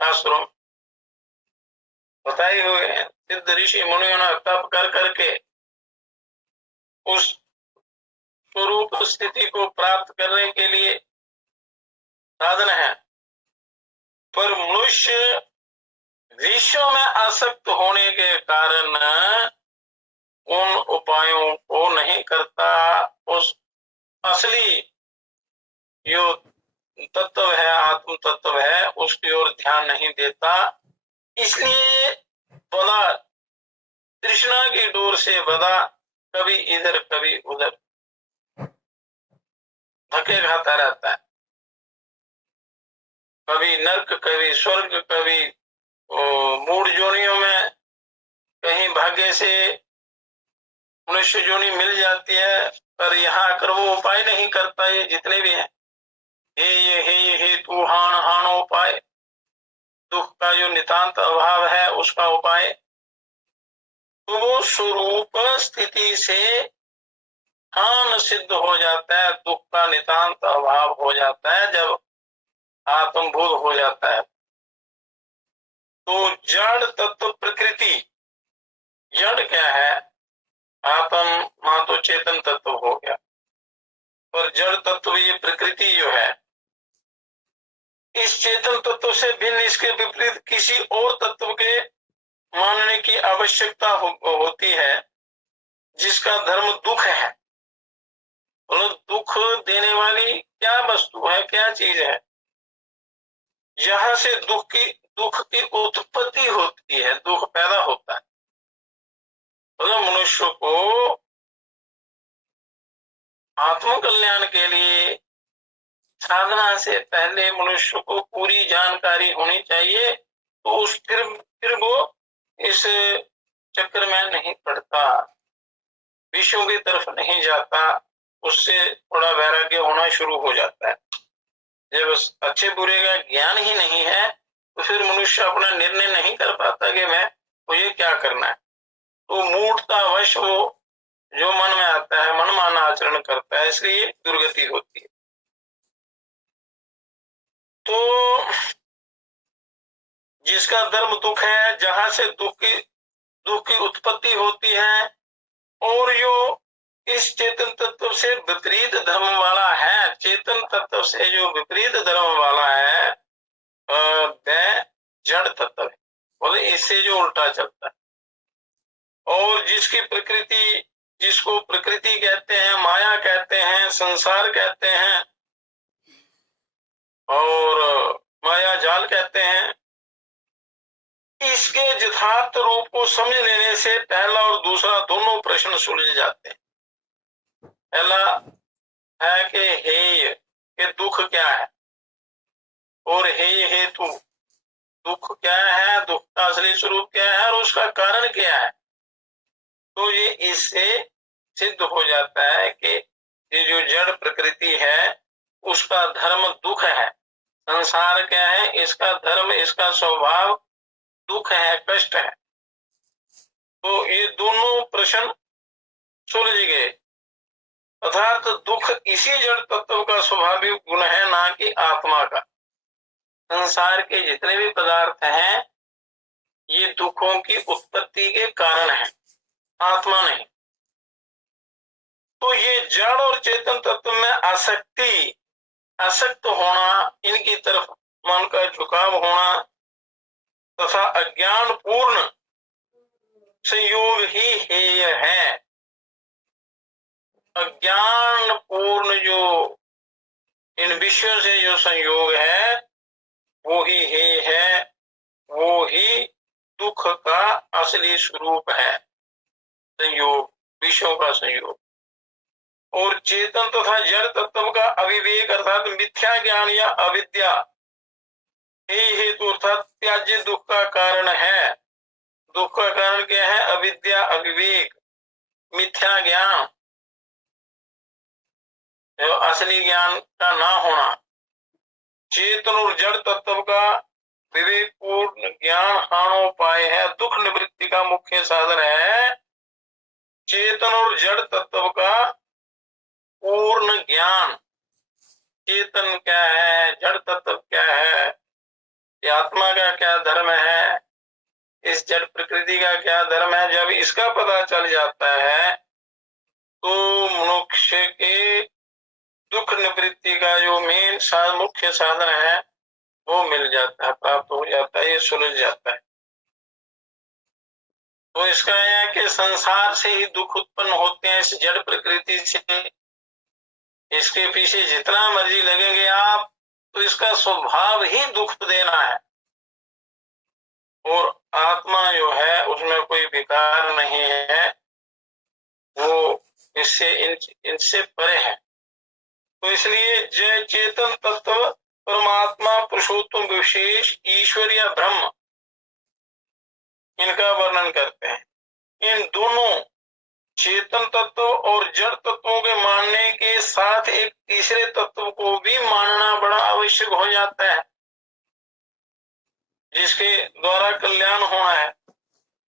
शास्त्रों, बताए हुए हैं। सिद्ध ऋषि मुनियों ने तप कर करके उस स्वरूप स्थिति को प्राप्त करने के लिए साधन है। पर मनुष्य विश्व में आसक्त होने के कारण उन उपायों को नहीं करता, उस असली जो तत्व है, आत्म तत्व है, उसकी ओर ध्यान नहीं देता। इसलिए बड़ा तृष्णा की डोर से बड़ा कभी इधर कभी उधर धक्के खाता रहता है, कभी नर्क, कभी स्वर्ग, कभी मूढ़ जोनियों में, कहीं भाग्य से मनुष्य जोनी मिल जाती है, पर यहाँ आकर वो उपाय नहीं करता। ये जितने भी हैं हे हेतु हान हानोपाय, दुख का जो नितांत अभाव है उसका उपाय। तो वो स्वरूप स्थिति से हान सिद्ध हो जाता है, दुख का नितांत अभाव हो जाता है जब आत्मबोध हो जाता है। तो जड़ तत्व प्रकृति, जड़ क्या है? आत्मा तो चेतन तत्व हो गया, और जड़ तत्व ये प्रकृति जो है, इस चेतन तत्व से भिन्न, इसके विपरीत किसी और तत्व के मानने की आवश्यकता होती है, जिसका धर्म दुख है। बोलो, दुख देने वाली क्या वस्तु है, क्या चीज है? जहां से दुख की उत्पत्ति होती है, दुख पैदा होता है। बोलो, मनुष्य को आत्मकल्याण के लिए साधना से पहले मनुष्य को पूरी जानकारी होनी चाहिए, तो फिर वो इस चक्कर में नहीं पड़ता, विषयों की तरफ नहीं जाता, उससे थोड़ा वैराग्य होना शुरू हो जाता है। जब अच्छे बुरे का ज्ञान ही नहीं है तो फिर मनुष्य अपना निर्णय नहीं कर पाता कि मुझे क्या करना है। तो मूढ़तावश वो जो मन में आता है मनमाना आचरण करता है, इसलिए दुर्गति होती है। तो जिसका धर्म दुख है, जहां से दुख की उत्पत्ति होती है, और जो इस चेतन तत्व से विपरीत धर्म वाला है, चेतन तत्व से जो विपरीत धर्म वाला है वह जड़ तत्व है, बोले इससे जो उल्टा चलता है। और जिसकी प्रकृति, जिसको प्रकृति कहते हैं, माया कहते हैं, संसार कहते हैं और माया जाल कहते हैं, इसके यथार्थ रूप को समझ लेने से पहला और दूसरा दोनों प्रश्न सुलझ जाते हैं। पहला है कि हेय, कि दुख क्या है, और हेय हेतु, दुख क्या है, दुख का असली स्वरूप क्या है और उसका कारण क्या है। तो ये इससे सिद्ध हो जाता है कि ये जो जड़ प्रकृति है उसका धर्म दुख है, संसार क्या है, इसका धर्म, इसका स्वभाव दुख है, कष्ट है। तो ये दोनों प्रश्न सुलझ गए, अर्थात दुख इसी जड़ तत्व का स्वाभाविक गुण है, ना कि आत्मा का। संसार के जितने भी पदार्थ हैं ये दुखों की उत्पत्ति के कारण है, आत्मा नहीं। तो ये जड़ और चेतन तत्व में आसक्त होना, इनकी तरफ मन का झुकाव होना तथा अज्ञान पूर्ण संयोग ही हेय है। अज्ञान पूर्ण जो इन विषयों से जो संयोग है वो ही हेय है, वो ही दुख का असली स्वरूप है, संयोग, विषयों का संयोग। और चेतन तथा जड़ तत्व का अविवेक अर्थात मिथ्या ज्ञान या अविद्या हे हेतु अर्थात त्याज्य दुख का कारण है। दुख का कारण क्या है? अविद्या, अविवेक, मिथ्या ज्ञान, असली ज्ञान का ना होना। चेतन और जड़ तत्व का विवेक पूर्ण ज्ञान हानोपाय है, दुख निवृत्ति का मुख्य साधन है। चेतन और जड़ तत्व का पूर्ण ज्ञान, चेतन क्या है, जड़ तत्व क्या है, आत्मा का क्या धर्म है, इस जड़ प्रकृति का क्या धर्म है, जब इसका पता चल जाता है तो मनुष्य के दुख निवृत्ति का जो मेन मुख्य साधन है वो मिल जाता है, प्राप्त हो जाता है, ये सुलझ जाता है। तो इसका यह है कि संसार से ही दुख उत्पन्न होते हैं, इस जड़ प्रकृति से। इसके पीछे जितना मर्जी लगेंगे आप, तो इसका स्वभाव ही दुख देना है। और आत्मा जो है उसमें कोई विकार नहीं है, वो इससे इनसे परे है। तो इसलिए जय चेतन तत्व परमात्मा पुरुषोत्तम विशेष ईश्वर या ब्रह्म, इनका वर्णन करते हैं। इन दोनों चेतन तत्व और जड़ तत्वों के मानने के साथ एक तीसरे तत्व को भी मानना बड़ा आवश्यक हो जाता है, जिसके द्वारा कल्याण होना है,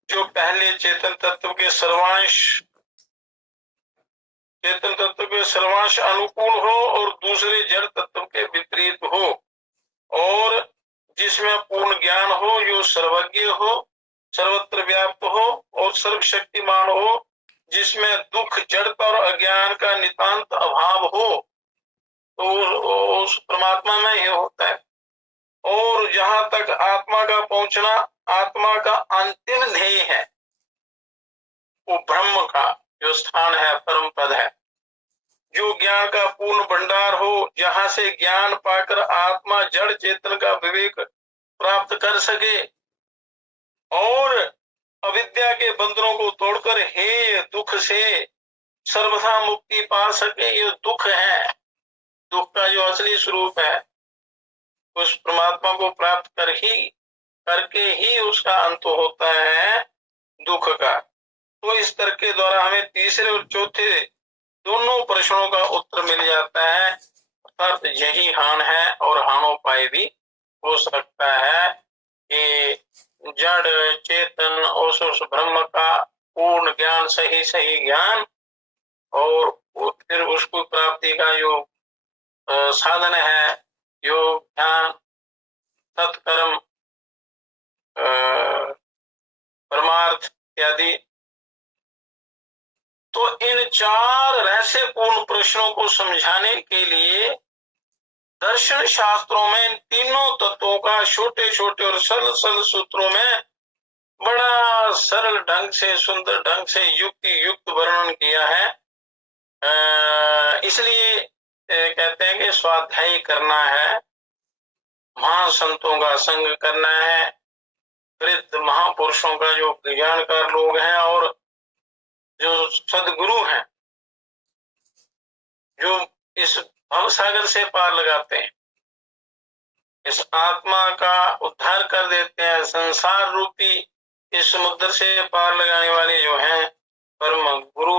जो पहले चेतन तत्व के सर्वांश अनुकूल हो और दूसरे जड़ तत्व के विपरीत हो, और जिसमें पूर्ण ज्ञान हो, जो सर्वज्ञ हो, सर्वत्र व्याप्त हो और सर्वशक्तिमान हो, जिसमें दुख, जड़ता और अज्ञान का नितांत अभाव हो, तो उस परमात्मा में ही होता है। और जहां तक आत्मा का पहुंचना, आत्मा का अंतिम ध्येय है, वो ब्रह्म का जो स्थान है, परम पद है, जो ज्ञान का पूर्ण भंडार हो, जहां से ज्ञान पाकर आत्मा जड़ चेतन का विवेक प्राप्त कर सके और अविद्या के बंधनों को तोड़कर हे दुख से सर्वथा मुक्ति पा सके। ये दुख है, दुख का जो असली स्वरूप है, उस परमात्मा को प्राप्त करके ही उसका अंत होता है दुख का। तो इस तर्क के द्वारा हमें तीसरे और चौथे दोनों प्रश्नों का उत्तर मिल जाता है, अर्थात यही हान है और हानोपाय भी हो सकता है कि जड़ चेतन और उस ब्रह्म का पूर्ण ज्ञान, सही ज्ञान, और फिर उसको प्राप्ति का जो साधन है, योग, ध्यान, तत्कर्म, परमार्थ इत्यादि। तो इन चार रहस्यपूर्ण प्रश्नों को समझाने के लिए दर्शन शास्त्रों में इन तीनों तत्वों का छोटे छोटे और सरल सूत्रों में बड़ा सरल ढंग से, सुंदर ढंग से युक्ति युक्त वर्णन किया है। इसलिए कहते हैं कि स्वाध्याय करना है, महासंतों का संग करना है, वृद्ध महापुरुषों का जो ज्ञानकार लोग हैं और जो सदगुरु हैं, जो इस भवसागर से पार लगाते हैं, इस आत्मा का उद्धार कर देते हैं, संसार रूपी इस समुद्र से पार लगाने वाले जो हैं परम गुरु,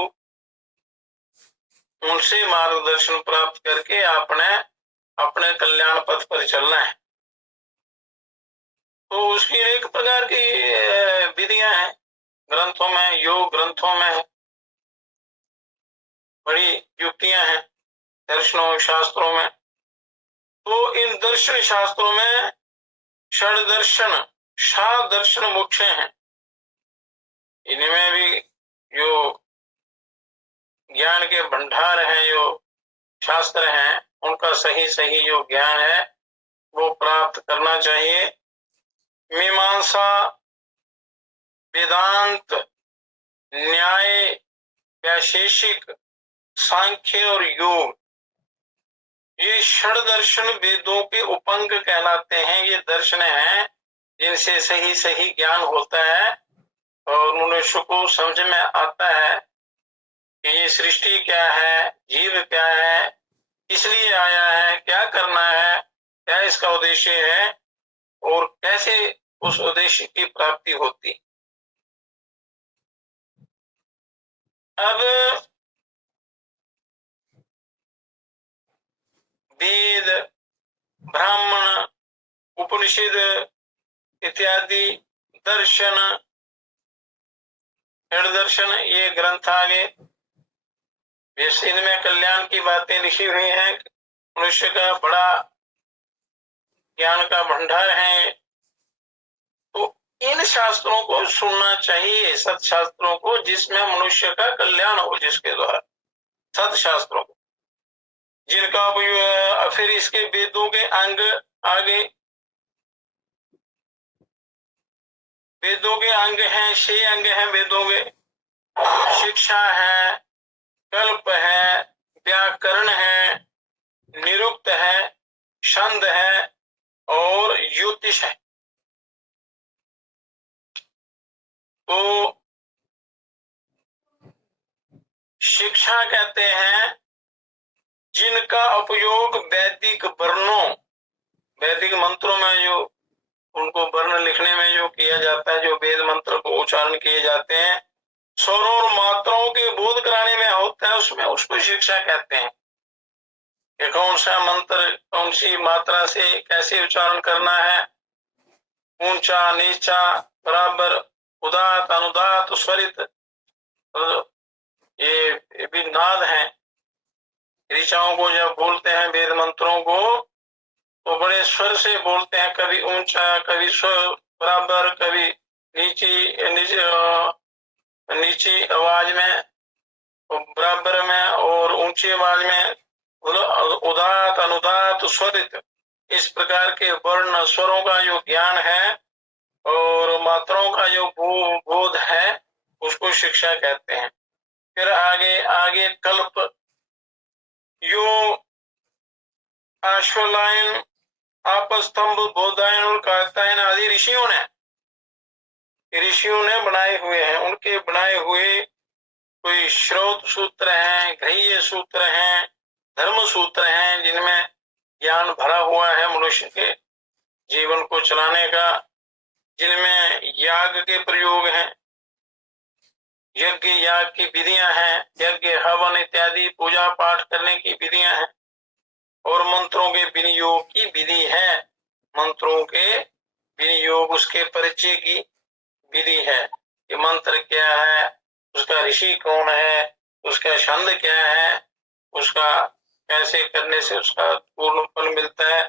उनसे मार्गदर्शन प्राप्त करके अपने कल्याण पथ पर चलना है। तो उसकी एक प्रकार की विधियां हैं, ग्रंथों में, योग ग्रंथों में बड़ी युक्तियां हैं, दर्शनों शास्त्रों में। तो इन दर्शन शास्त्रों में षड दर्शन, सात दर्शन मुख्य हैं। इनमें भी जो ज्ञान के भंडार हैं, जो शास्त्र हैं, उनका सही जो ज्ञान है वो प्राप्त करना चाहिए। मीमांसा, वेदांत, न्याय, वैशेषिक, सांख्य और योग, ये षड दर्शन वेदों के उपंग कहलाते हैं। ये दर्शन हैं जिनसे सही ज्ञान होता है और मनुष्य को समझ में आता है कि ये सृष्टि क्या है, जीव क्या है, इसलिए आया है, क्या करना है, क्या इसका उद्देश्य है और कैसे उस उद्देश्य की प्राप्ति होती। अब वेद, ब्राह्मण, उपनिषद इत्यादि दर्शन, षड दर्शन, ये ग्रंथ आगे इनमें कल्याण की बातें लिखी हुई हैं, मनुष्य का बड़ा ज्ञान का भंडार है। तो इन शास्त्रों को सुनना चाहिए, सत्शास्त्रों को, जिसमें मनुष्य का कल्याण हो, जिसके द्वारा सत्शास्त्रों को, जिनका फिर इसके वेदों के अंग आगे, वेदों के अंग हैं, 6 अंग हैं वेदों के, शिक्षा है, कल्प है, व्याकरण है, निरुक्त है, छंद है और ज्योतिष है। तो शिक्षा कहते हैं जिनका उपयोग वैदिक वर्णों, वैदिक मंत्रों में, जो उनको वर्ण लिखने में जो किया जाता है, जो वेद मंत्र को उच्चारण किए जाते हैं, स्वरों और मात्राओं के बोध कराने में होता है, उसमें उसको शिक्षा कहते हैं। कि कौन सा मंत्र कौन सी मात्रा से कैसे उच्चारण करना है, ऊंचा नीचा बराबर, उदात अनुदात स्वरित, तो ये भी नाद है। ऋचाओं को जब बोलते हैं वेद मंत्रों को तो बड़े स्वर से बोलते हैं, कभी ऊंचा कभी स्वर बराबर, कभी नीची आवाज में, बराबर में और ऊंची आवाज में, उदात अनुदात स्वरित, इस प्रकार के वर्ण स्वरों का जो ज्ञान है और मात्राओं का जो बोध है उसको शिक्षा कहते हैं। फिर आगे आगे कल्प, यो अश्वलायन आपस्तंभ बोधायन और कात्यायन आदि ऋषियों ने बनाए हुए हैं। उनके बनाए हुए कोई श्रोत सूत्र हैं, ग्रह्य सूत्र हैं, धर्म सूत्र हैं, जिनमें ज्ञान भरा हुआ है मनुष्य के जीवन को चलाने का, जिनमें याग के प्रयोग हैं, यज्ञ याग की विधियां हैं, यज्ञ हवन इत्यादि पूजा पाठ करने की विधियां हैं, और मंत्रों के विनियोग की विधि है, मंत्रों के विनियोग उसके परिचय की विधि है कि मंत्र क्या है, उसका ऋषि कौन है, उसका छंद क्या है, उसका कैसे करने से उसका पूर्ण फल मिलता है।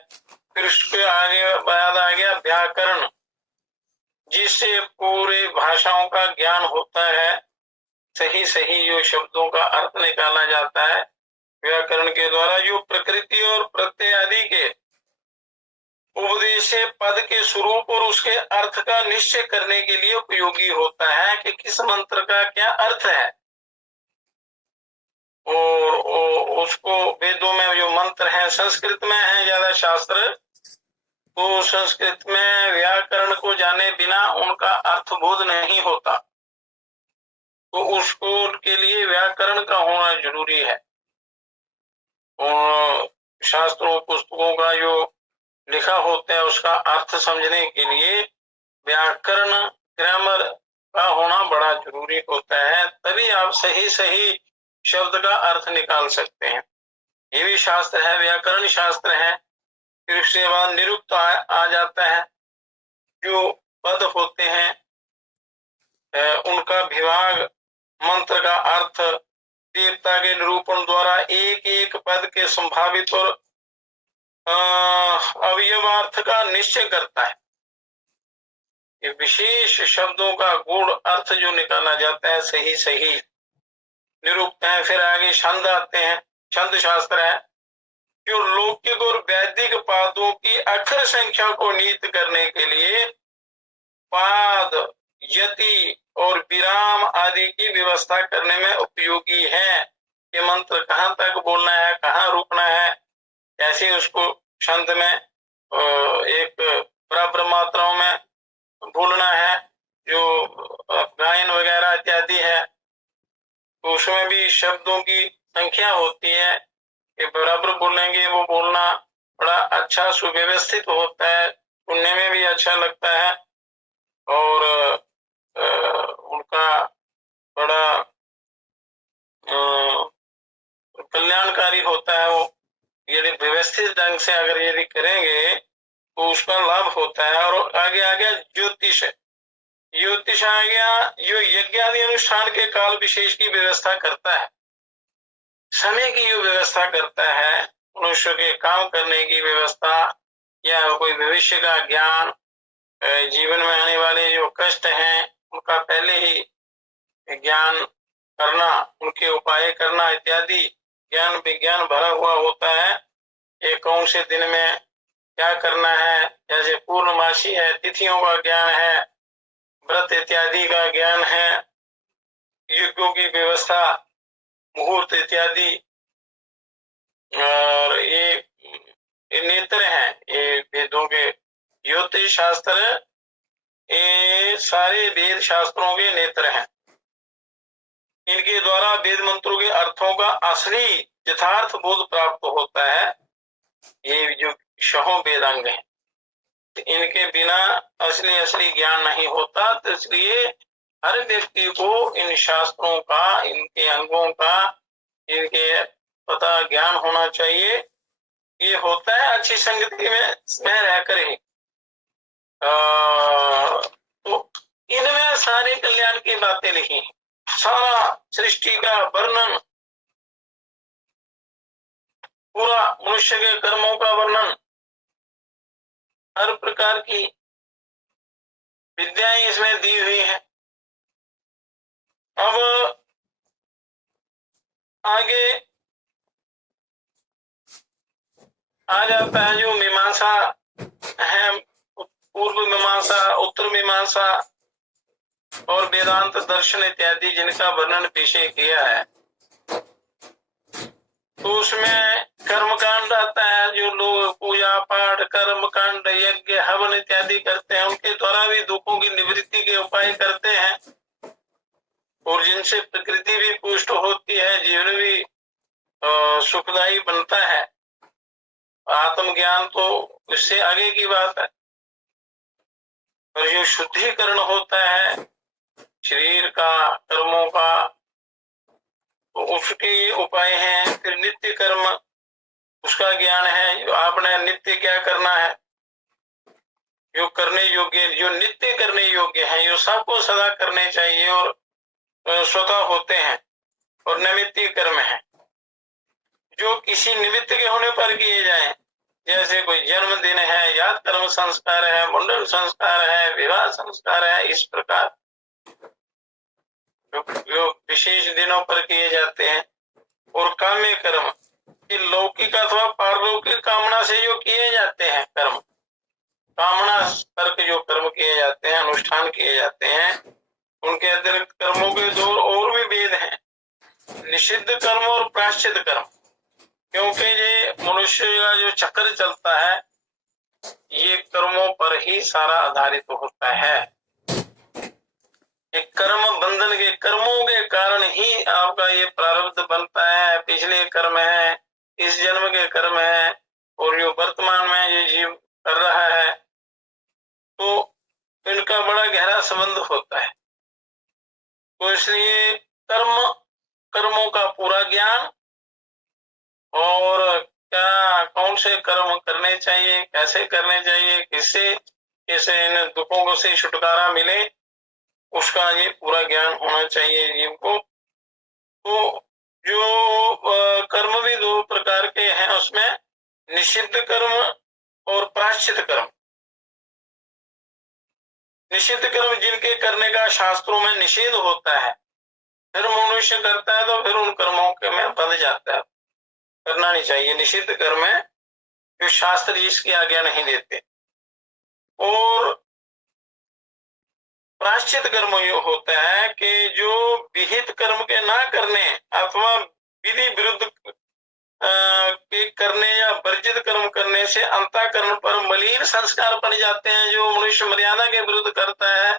फिर उसके आगे बाद आ गया व्याकरण, जिससे पूरे भाषाओं का ज्ञान होता है, सही सही जो शब्दों का अर्थ निकाला जाता है व्याकरण के द्वारा, जो प्रकृति और प्रत्यय आदि के उपदेश से पद के स्वरूप और उसके अर्थ का निश्चय करने के लिए उपयोगी होता है कि किस मंत्र का क्या अर्थ है। और उसको वेदों में जो मंत्र हैं संस्कृत में है ज्यादा शास्त्र, तो संस्कृत में व्याकरण को जाने बिना उनका अर्थबोध नहीं होता, तो उसको के लिए व्याकरण का होना जरूरी है। और शास्त्रों पुस्तकों का जो लिखा होता है उसका अर्थ समझने के लिए व्याकरण ग्रामर का होना बड़ा जरूरी होता है, तभी आप सही सही शब्द का अर्थ निकाल सकते हैं। ये भी शास्त्र है, व्याकरण शास्त्र है। फिर उसके बाद निरुक्त आ जाता है, जो पद होते हैं उनका विभाग, मंत्र का अर्थ देवता के निरूपण द्वारा एक एक पद के संभावित और अवयवार्थ का निश्चय करता है। ये विशेष शब्दों का गूढ़ अर्थ जो निकाला जाता है सही सही निरूपण है। फिर आगे छंद आते हैं, छंद शास्त्र है जो लौकिक और वैदिक पादों की अक्षर संख्या को नियत करने के लिए पाद, यति और विराम आदि की व्यवस्था करने में उपयोगी है कि मंत्र कहाँ तक बोलना है, कहाँ रुकना है, कैसे उसको छंद में एक बराबर मात्राओं में बोलना है। जो गायन वगैरह इत्यादि है तो उसमें भी शब्दों की संख्या होती है कि बराबर बोलेंगे, वो बोलना बड़ा अच्छा सुव्यवस्थित होता है, सुनने में भी अच्छा लगता है और उनका बड़ा कल्याणकारी होता है। वो यदि व्यवस्थित ढंग से अगर यदि करेंगे तो उसका लाभ होता है। और आगे आ गया ज्योतिष, ज्योतिष आ गया जो यज्ञ आदि अनुष्ठान के काल विशेष की व्यवस्था करता है, समय की जो व्यवस्था करता है, मनुष्य के काम करने की व्यवस्था या कोई भविष्य का ज्ञान, जीवन में आने वाले जो कष्ट हैं उनका पहले ही ज्ञान करना, उनके उपाय करना इत्यादि ज्ञान विज्ञान भरा हुआ होता है। ये कौन से दिन में क्या करना है, जैसे पूर्णमासी है, तिथियों का ज्ञान है, व्रत इत्यादि का ज्ञान है, यज्ञों की व्यवस्था, मुहूर्त इत्यादि। और ये नेत्र हैं, ये वेदों के ज्योतिष शास्त्र, ये सारे वेद शास्त्रों के नेत्र हैं। इनके द्वारा वेद मंत्रों के अर्थों का असली यथार्थ बोध प्राप्त होता है। ये जो शहों वेदांग हैं, इनके बिना असली ज्ञान नहीं होता, तो इसलिए हर व्यक्ति को इन शास्त्रों का, इनके अंगों का, इनके पता ज्ञान होना चाहिए, ये होता है अच्छी संगति में रहकर ही। तो इनमें सारे कल्याण की बातें लिखी हैं, सारा सृष्टि का वर्णन, पूरा मनुष्य के कर्मों का वर्णन, हर प्रकार की विद्याएं इसमें दी हुई हैं। अब आगे आ जाता है जो मीमांसा है, पूर्व मीमांसा, उत्तर मीमांसा और वेदांत दर्शन इत्यादि जिनका वर्णन पीछे किया है। तो उसमें कर्मकांड आता है, जो लोग पूजा पाठ, कर्मकांड, यज्ञ, हवन इत्यादि करते हैं, उनके द्वारा भी दुखों की निवृत्ति के उपाय करते हैं और जिनसे प्रकृति भी पुष्ट होती है, जीवन भी सुखदायी बनता है। आत्मज्ञान तो इससे आगे की बात है। और जो शुद्धिकरण होता है शरीर का, कर्मों का, तो उसके उपाय हैं। फिर नित्य कर्म, उसका ज्ञान है, जो आपने नित्य क्या करना है, जो करने योग्य, जो नित्य करने योग्य है, जो सबको सदा करने चाहिए और स्वतः होते हैं। और नैमित्तिक कर्म है, जो किसी निमित्त के होने पर किए जाएं, जैसे कोई जन्मदिन है, याद कर्म संस्कार है, मुंडन संस्कार है, विवाह संस्कार है, इस प्रकार जो विशेष दिनों पर किए जाते हैं। और काम्य कर्म, कि लौकिक अथवा पारलौकिक कामना से जो किए जाते हैं कर्म, कामना करके जो कर्म किए जाते हैं, अनुष्ठान किए जाते हैं, उनके अतिरिक्त कर्मों के दो और भी भेद हैं, निषिद्ध कर्म और प्रायश्चित कर्म। क्योंकि ये मनुष्य का जो चक्र चलता है, ये कर्मों पर ही सारा आधारित होता है। एक कर्म बंधन के, कर्मों के कारण ही आपका ये प्रारब्ध बनता है। पिछले कर्म है, इस जन्म के कर्म है, और जो वर्तमान में ये जीव कर रहा है, तो इनका बड़ा गहरा संबंध होता है। तो इसलिए कर्मों का पूरा ज्ञान और क्या, कौन से कर्म करने चाहिए, कैसे करने चाहिए, किससे कैसे इन दुखों से छुटकारा मिले, उसका ये पूरा ज्ञान होना चाहिए जीव को। तो जो कर्म भी दो प्रकार के हैं, उसमें निषिद्ध कर्म और प्रायश्चित कर्म। निषिद्ध कर्म जिनके करने का शास्त्रों में निषेध होता है, फिर मनुष्य करता है तो फिर उन कर्मों के में बंध जाता है, करना नहीं चाहिए। निषिद्ध कर्म है जो शास्त्र इसकी आज्ञा नहीं देते। और प्रायश्चित कर्म ये होता है कि जो विहित कर्म के ना करने अथवा विधि विरुद्ध के करने या वर्जित कर्म करने से अंतःकरण पर मलिन संस्कार पड़ जाते हैं। जो मनुष्य मर्यादा के विरुद्ध करता है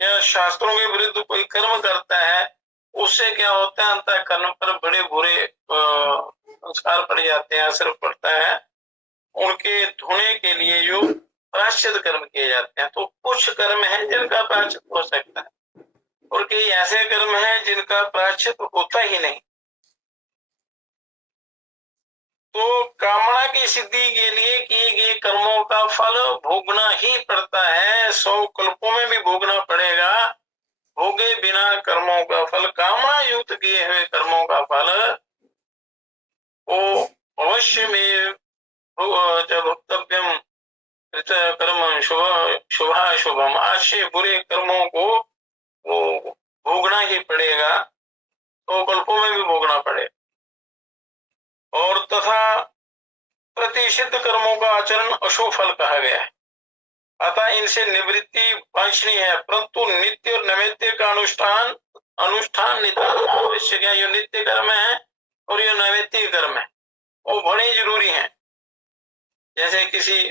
या शास्त्रों के विरुद्ध कोई कर्म करता है, उससे क्या होता है, अंतःकरण पर बड़े बुरे संस्कार पड़ जाते हैं, असर पड़ता है। उनके धोने के लिए जो प्रायश्चित कर्म किए जाते हैं, तो कुछ कर्म है जिनका प्रायश्चित हो सकता है और कई ऐसे कर्म है जिनका प्रायश्चित होता ही नहीं। तो कामना की सिद्धि के लिए किए गए कर्मों का फल भोगना ही पड़ता है, 100 कल्पों में भी भोगना पड़ेगा। भोगे बिना कर्मों का फल, कामना युक्त किए हुए कर्मों का फल वो अवश्य में भोक्तव्यम कर्म शुभाशुभम, अच्छे बुरे कर्मों को वो भोगना ही पड़ेगा, तो कल्पों में भी भोगना पड़ेगा। और तथा प्रतिषिद्ध कर्मों का आचरण अशुभ फल कहा गया है, अतः इनसे निवृत्ति वांछनीय है। परंतु नित्य और नैमित्तिक का अनुष्ठान नितांत आवश्यक है। जो नित्य कर्म है और ये नैमित्तिक कर्म है, वो बड़े जरूरी हैं। जैसे किसी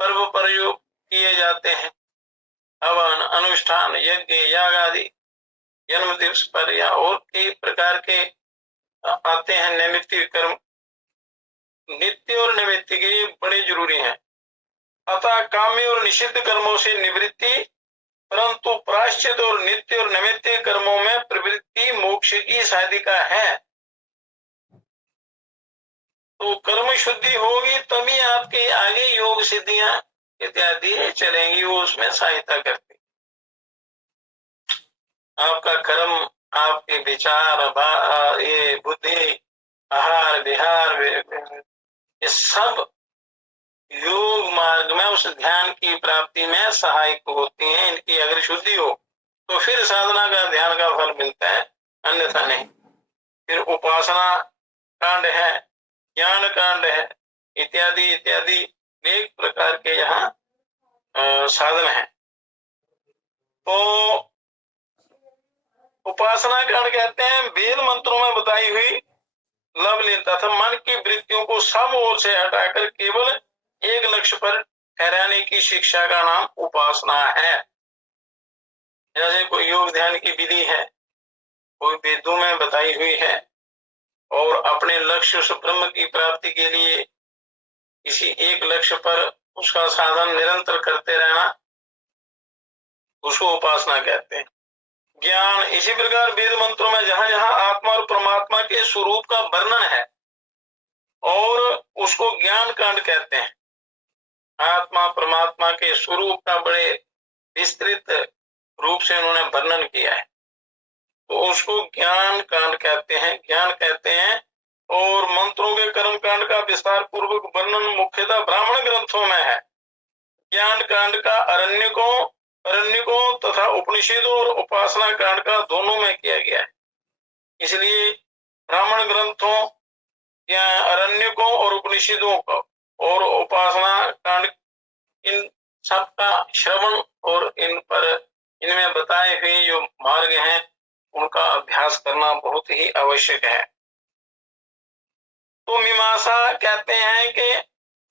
पर्व पर जो किए जाते हैं हवन, अनुष्ठान, यज्ञ, याग आदि, जन्म दिवस पर या और कई प्रकार के आते हैं नैमित्तिक कर्म, नित्य और नैमित्तिक ये बड़े जरूरी हैं। अतः काम्य और निषिद्ध कर्मों से निवृत्ति, परंतु प्रायश्चित और नित्य और नैमित्तिक कर्मों में प्रवृत्ति मोक्ष की साधिका है। तो कर्म शुद्धि होगी तभी आपके आगे योग सिद्धियां इत्यादि चलेंगी, वो उसमें सहायता करती। आपका कर्म, आपके विचार, ये बुद्धि, आहार विहार, ये सब योग मार्ग में उस ध्यान की प्राप्ति में सहायक होती हैं। इनकी अगर शुद्धि हो तो फिर साधना का, ध्यान का फल मिलता है, अन्यथा नहीं। फिर उपासना कांड है, ज्ञान कांड है, इत्यादि इत्यादि अनेक प्रकार के यहाँ साधन है। तो उपासना कांड कहते हैं वेद मंत्रों में बताई हुई लवलीन तथा मन की वृत्तियों को सब ओर से हटाकर केवल एक लक्ष्य पर ठहराने की शिक्षा का नाम उपासना है। जैसे कोई योग ध्यान की विधि है, कोई वेदों में बताई हुई है, और अपने लक्ष्य उस ब्रह्म की प्राप्ति के लिए किसी एक लक्ष्य पर उसका साधन निरंतर करते रहना, उसको उपासना कहते हैं। ज्ञान, इसी प्रकार वेद मंत्रों में जहां जहां आत्मा और परमात्मा के स्वरूप का वर्णन है और उसको ज्ञान कांड कहते हैं। आत्मा परमात्मा के स्वरूप का बड़े विस्तृत रूप से उन्होंने वर्णन किया है, तो उसको ज्ञान कांड कहते हैं, ज्ञान कहते हैं। और मंत्रों के कर्म कांड का विस्तार पूर्वक वर्णन मुख्यतः ब्राह्मण ग्रंथों में है। ज्ञान कांड का अरण्यकों तथा उपनिषदों और उपासना कांड का दोनों में किया गया है। इसलिए ब्राह्मण ग्रंथों या अरण्यकों और उपनिषदों का और उपासना कांड, इन सबका श्रवण और इनमें बताए हुए जो मार्ग हैं उनका अभ्यास करना बहुत ही आवश्यक है। तो मीमांसा कहते हैं कि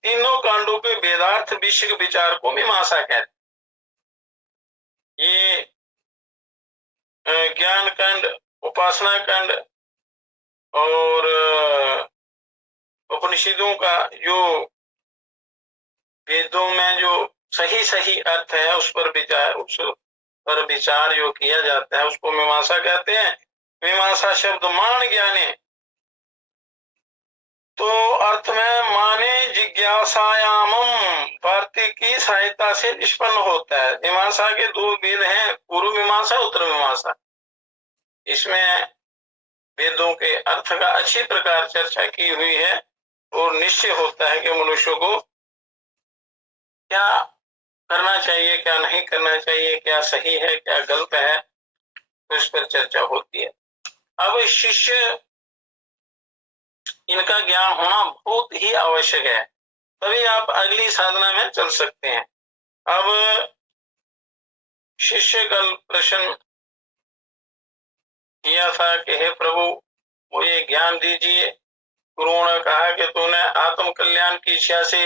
तीनों कांडों के वेदार्थ विषय विचार को मीमांसा कहते हैं। ये ज्ञान कांड, उपासना कांड और उपनिषदों का जो वेदों में जो सही सही अर्थ है उस पर विचार जो किया जाता है उसको मीमांसा कहते हैं। मीमांसा शब्द मान ज्ञाने, तो अर्थ में माने जिज्ञासायामम वार्ती की सहायता से निष्पन्न होता है। मीमांसा के दो वेद हैं, पूर्व मीमांसा, उत्तर मीमांसा। इसमें वेदों के अर्थ का अच्छी प्रकार चर्चा की हुई है और निश्चय होता है कि मनुष्य को क्या करना चाहिए, क्या नहीं करना चाहिए, क्या सही है, क्या गलत है, तो इस पर चर्चा होती है। अब शिष्य, इनका ज्ञान होना बहुत ही आवश्यक है, तभी आप अगली साधना में चल सकते हैं। अब शिष्य कल प्रश्न किया था कि हे प्रभु मुझे ज्ञान दीजिए। गुरुओं ने कहा कि तूने आत्म कल्याण की इच्छा से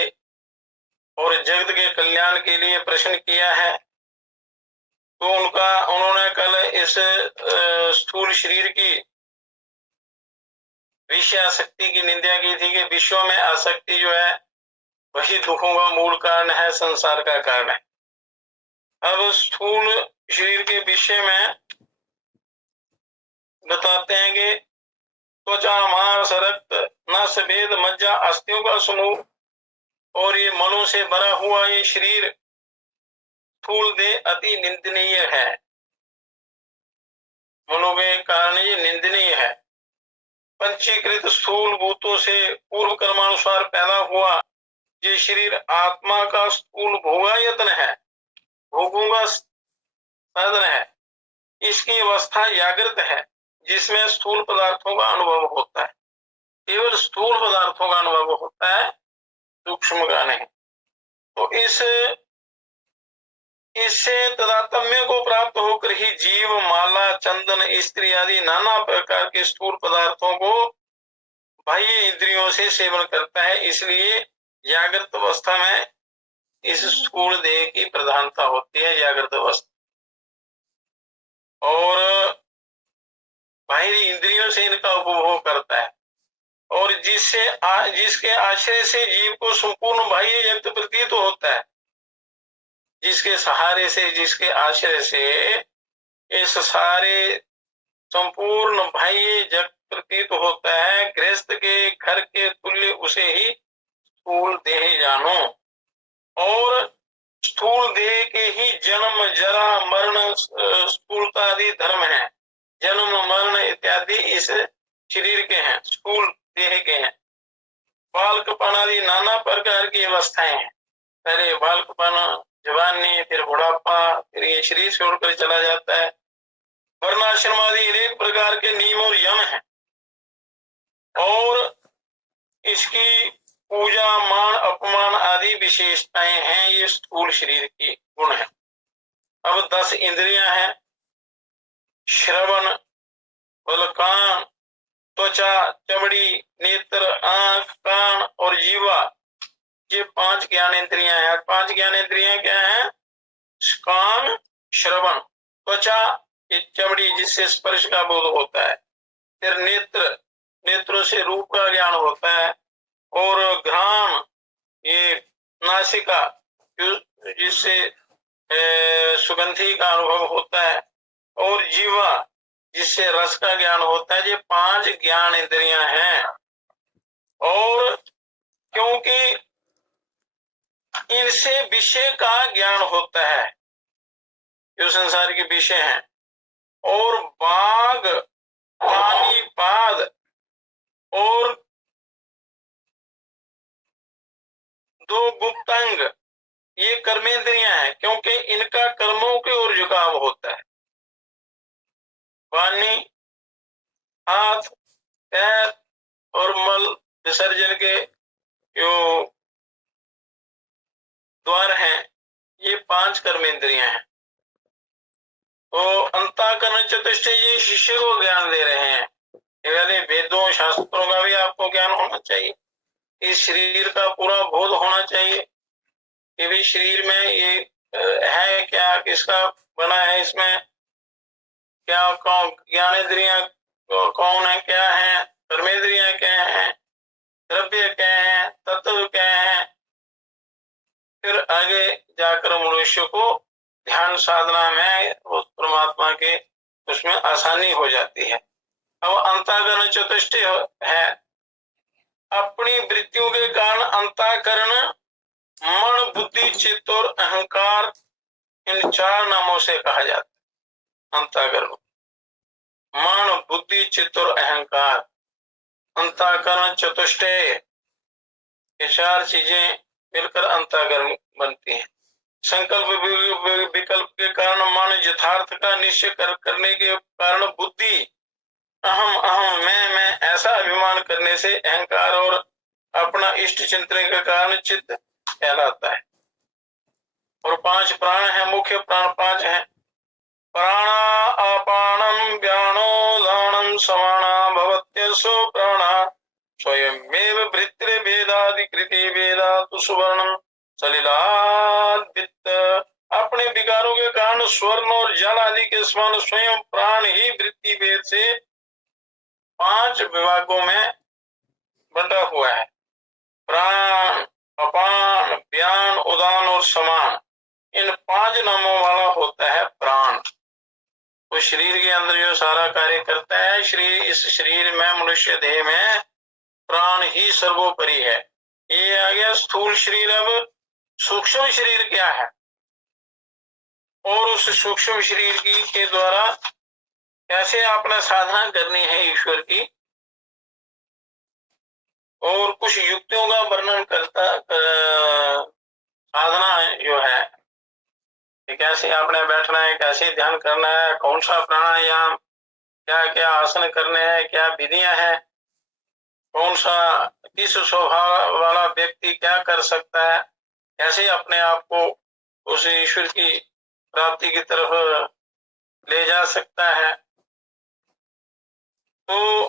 और जगत के कल्याण के लिए प्रश्न किया है, तो उन्होंने कल इस स्थूल शरीर की विषय आसक्ति की निंदा की थी कि विश्व में आसक्ति जो है वही दुखों का मूल कारण है, संसार का कारण है। अब स्थूल शरीर के विषय में बताते हैं कि त्वचा, मांस, रक्त, नस, भेद, मज्जा, अस्थियों का समूह और ये मलों से भरा हुआ ये शरीर स्थूल देह अति निंदनीय है। मनो के कारण ये निंदनीय है। पंचीकृत स्थूल भूतों से पूर्व कर्मानुसार पैदा हुआ ये शरीर आत्मा का स्थूल भोगायतन है, भोगों का साधन है। इसकी अवस्था जागृत है जिसमें स्थूल पदार्थों का अनुभव होता है। केवल स्थूल पदार्थों का अनुभव होता है, सूक्ष्म का नहीं। तो इससे तादात्म्य को प्राप्त होकर ही जीव माला, चंदन, स्त्री आदि नाना प्रकार के स्थूल पदार्थों को बाह्य इंद्रियों से सेवन करता है। इसलिए जागृत अवस्था में इस स्थूल देह की प्रधानता होती है, जागृत अवस्था, और बाहरी इंद्रियों से इनका उपभोग करता है। और जिसके आश्रय से जीव को संपूर्ण बाह्य जगत प्रतीत होता है, जिसके सहारे से, जिसके आश्रय से इस सारे संपूर्ण बाह्य जगत प्रतीत होता है, गृहस्थ के घर के तुल्य उसे ही स्थूल देह जानो। और स्थूल देह के ही जन्म जरा मरण स्थूलता आदि धर्म है। जन्म मरण इत्यादि इस शरीर के हैं, स्थूल देह के हैं। बालकपन आदि नाना प्रकार की अवस्थाएं हैं। पहले बालकपन, जवानी, फिर बुढ़ापा, फिर ये शरीर छोड़कर चला जाता है। वर्णाश्रम आदि अनेक प्रकार के नियम और यम हैं और इसकी पूजा, मान, अपमान आदि विशेषताएं हैं। ये स्थूल शरीर की गुण है। अब 10 इंद्रियां हैं। श्रवण, बलकान, त्वचा, चमड़ी, नेत्र, आंख, कान और जीवा, ये 5 ज्ञानेंद्रियां हैं। 5 ज्ञानेंद्रियां क्या हैं? कान, श्रवण, त्वचा, ये चमड़ी जिससे स्पर्श का बोध होता है। फिर नेत्र, नेत्रों से रूप का ज्ञान होता है। और घ्राण, ये नासिका जिससे सुगंधी का अनुभव होता है। और जीवा जिससे रस का ज्ञान होता है। ये 5 ज्ञान इंद्रियां हैं। और क्योंकि इनसे विषय का ज्ञान होता है, जो संसार के विषय हैं। और बाघ, पानी, पाद और 2 गुप्तांग, ये कर्मेंद्रियां हैं, क्योंकि इनका कर्मों की ओर झुकाव होता है। पानी, हाथ, पैर और मल विसर्जन के जो द्वार हैं, ये 5 कर्मेंद्रियां हैं। तो अंतःकरण चतुष्टय ये शिष्य को ज्ञान दे रहे हैं। यानी वेदों शास्त्रों का भी आपको ज्ञान होना चाहिए। इस शरीर का पूरा बोध होना चाहिए कि भी शरीर में ये है क्या, किसका बना है, इसमें क्या कौन ज्ञानेंद्रियां कौन है, क्या है, कर्मेंद्रियां क्या है, द्रव्य क्या है, तत्व क्या है। फिर आगे जाकर मनुष्य को ध्यान साधना में उस परमात्मा के उसमें आसानी हो जाती है। अब अंतःकरण चतुष्टय है। अपनी वृत्तियों के कारण अंतःकरण मन, बुद्धि, चित्त और अहंकार, इन 4 नामों से कहा जाता है। अंतःकरण मन, बुद्धि, चित्त और अहंकार, अंतःकरण चतुष्टय, ये 4 चीजें मिलकर अंतःकरण बनती हैं। संकल्प विकल्प के कारण मन, यथार्थ का निश्चय करने के कारण बुद्धि, अहम अहम मैं ऐसा अभिमान करने से अहंकार, और अपना इष्ट चिंतन के कारण चित्त कहलाता है। और 5 प्राण है, मुख्य प्राण 5 हैं। प्राणा अपानम व्यानो दानम समाना भवत्यसो प्राणा स्वयमेव भृत्रिभेदादिकृति वेदातु सुवर्णम सलिलाद्वित्त। अपने विकारों के कारण स्वर्ण और जल आदि के समान स्वयं प्राण ही वृत्ति भेद से 5 विभागों में बंटा हुआ है। प्राण, अपान, व्यान, उदान और समान, इन 5 नामों वाला होता है प्राण। तो शरीर के अंदर जो सारा कार्य करता है, इस शरीर में, मनुष्य देह में प्राण ही सर्वोपरि है। ये आ गया स्थूल शरीर। अब सूक्ष्म शरीर क्या है, और उस सूक्ष्म शरीर की के द्वारा कैसे आपने साधना करनी है ईश्वर की, और कुछ युक्तियों का वर्णन करता साधना जो है, कैसे आपने बैठना है, कैसे ध्यान करना है, कौन सा प्राणायाम, क्या क्या आसन करने हैं, क्या विधियां हैं, कौन सा किस स्वभाव वाला व्यक्ति क्या कर सकता है, कैसे अपने आप को उस ईश्वर की प्राप्ति की तरफ ले जा सकता है। तो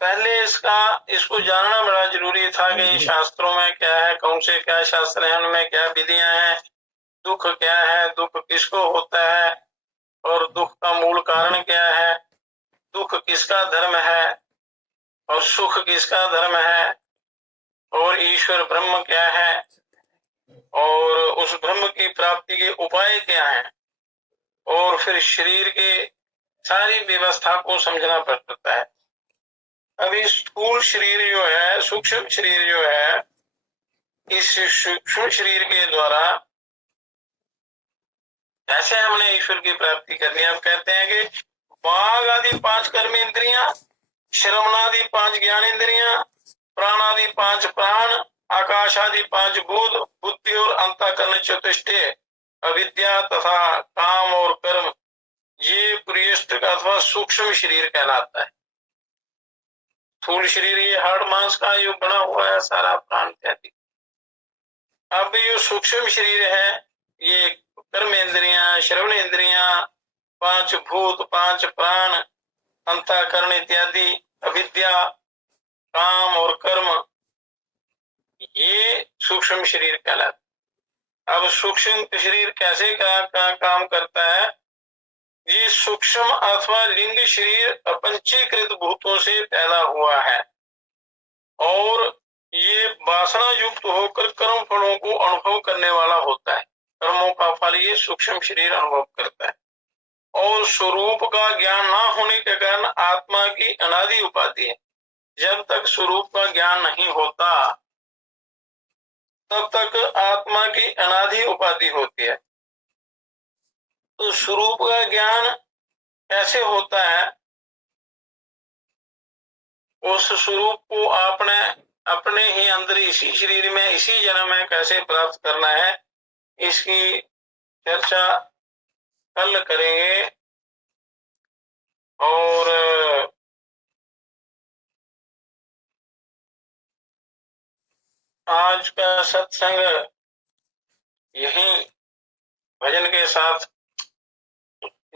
पहले इसको जानना बड़ा जरूरी था कि शास्त्रों में क्या है, कौन से क्या शास्त्र हैं, उनमें क्या विधियां हैं, दुख क्या है, दुख किसको होता है, और दुख का मूल कारण क्या है, दुख किसका धर्म है और सुख किसका धर्म है, और ईश्वर ब्रह्म क्या है, और उस ब्रह्म की प्राप्ति के उपाय क्या हैं, और फिर शरीर के सारी व्यवस्था को समझना पड़ता है। अभी स्थूल शरीर जो है, सूक्ष्म शरीर जो है, इस सूक्ष्म शरीर के द्वारा ऐसे हमने ईश्वर की प्राप्ति करनी है। अब कहते हैं कि वाग आदि 5 कर्म इंद्रियां, श्रवणादि 5 ज्ञान इंद्रियां, प्राणादि 5 प्राण, आकाश आदि 5 भूत, बुद्धि और अंतःकरण चतुष्टय, अविद्या तथा काम और कर्म, ये प्रियष्ट का अथवा सूक्ष्म शरीर कहलाता है। स्थूल शरीर ये हाड़ मांस का जो बना हुआ है सारा प्राण इत्यादि। अब ये सूक्ष्म शरीर है, ये कर्म इंद्रियां, श्रवण इंद्रियां, 5 भूत, 5 प्राण, अंतःकरण इत्यादि, अविद्या, काम और कर्म, ये सूक्ष्म शरीर कहलाता है। अब सूक्ष्म शरीर कैसे काम करता है? ये सूक्ष्म अथवा लिंग शरीर अपंचीकृत भूतों से पैदा हुआ है और ये वासना युक्त होकर कर्म फलों को अनुभव करने वाला होता है। कर्मों का फल ये सूक्ष्म शरीर अनुभव करता है और स्वरूप का ज्ञान ना होने के कारण आत्मा की अनादि उपाधि है। जब तक स्वरूप का ज्ञान नहीं होता तब तक आत्मा की अनादि उपाधि होती है। तो स्वरूप का ज्ञान कैसे होता है? उस स्वरूप को आपने अपने ही अंदर इसी शरीर में इसी जन्म में कैसे प्राप्त करना है, इसकी चर्चा कल करेंगे। और आज का सत्संग यहीं भजन के साथ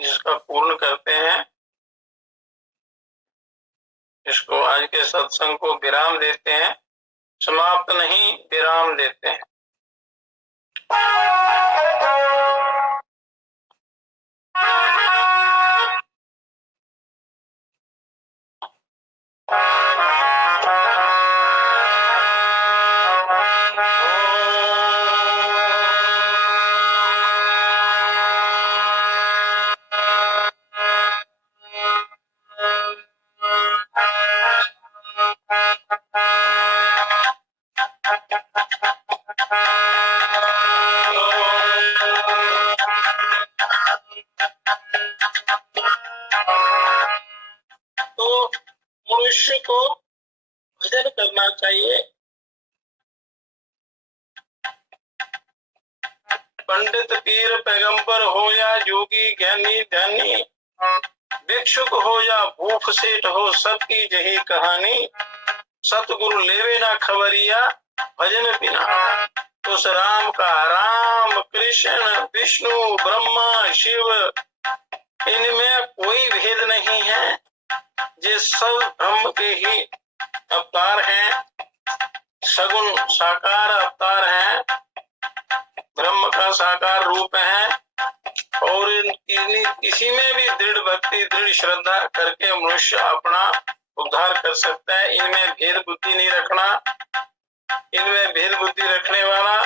इसका पूर्ण करते हैं। इसको आज के सत्संग को विराम देते हैं, समाप्त नहीं विराम देते हैं। तो मनुष्य को भजन करना चाहिए। पंडित पीर पैगंबर हो या योगी ज्ञानी ध्यानी, भिक्षुक हो या भूख सेठ हो, सबकी यही कहानी, सतगुरु लेवे ना खबरिया भजन बिना। उस राम का राम, कृष्ण, विष्णु, ब्रह्मा, शिव, इनमें कोई भेद नहीं है। ये सब ब्रह्म के ही अवतार हैं, सगुण साकार अवतार हैं, ब्रह्म का साकार रूप है। और इसी में भी दृढ़ भक्ति, दृढ़ श्रद्धा करके मनुष्य अपना उद्धार कर सकता है। इनमें भेद बुद्धि नहीं रखना। इनमें भेद बुद्धि रखने वाला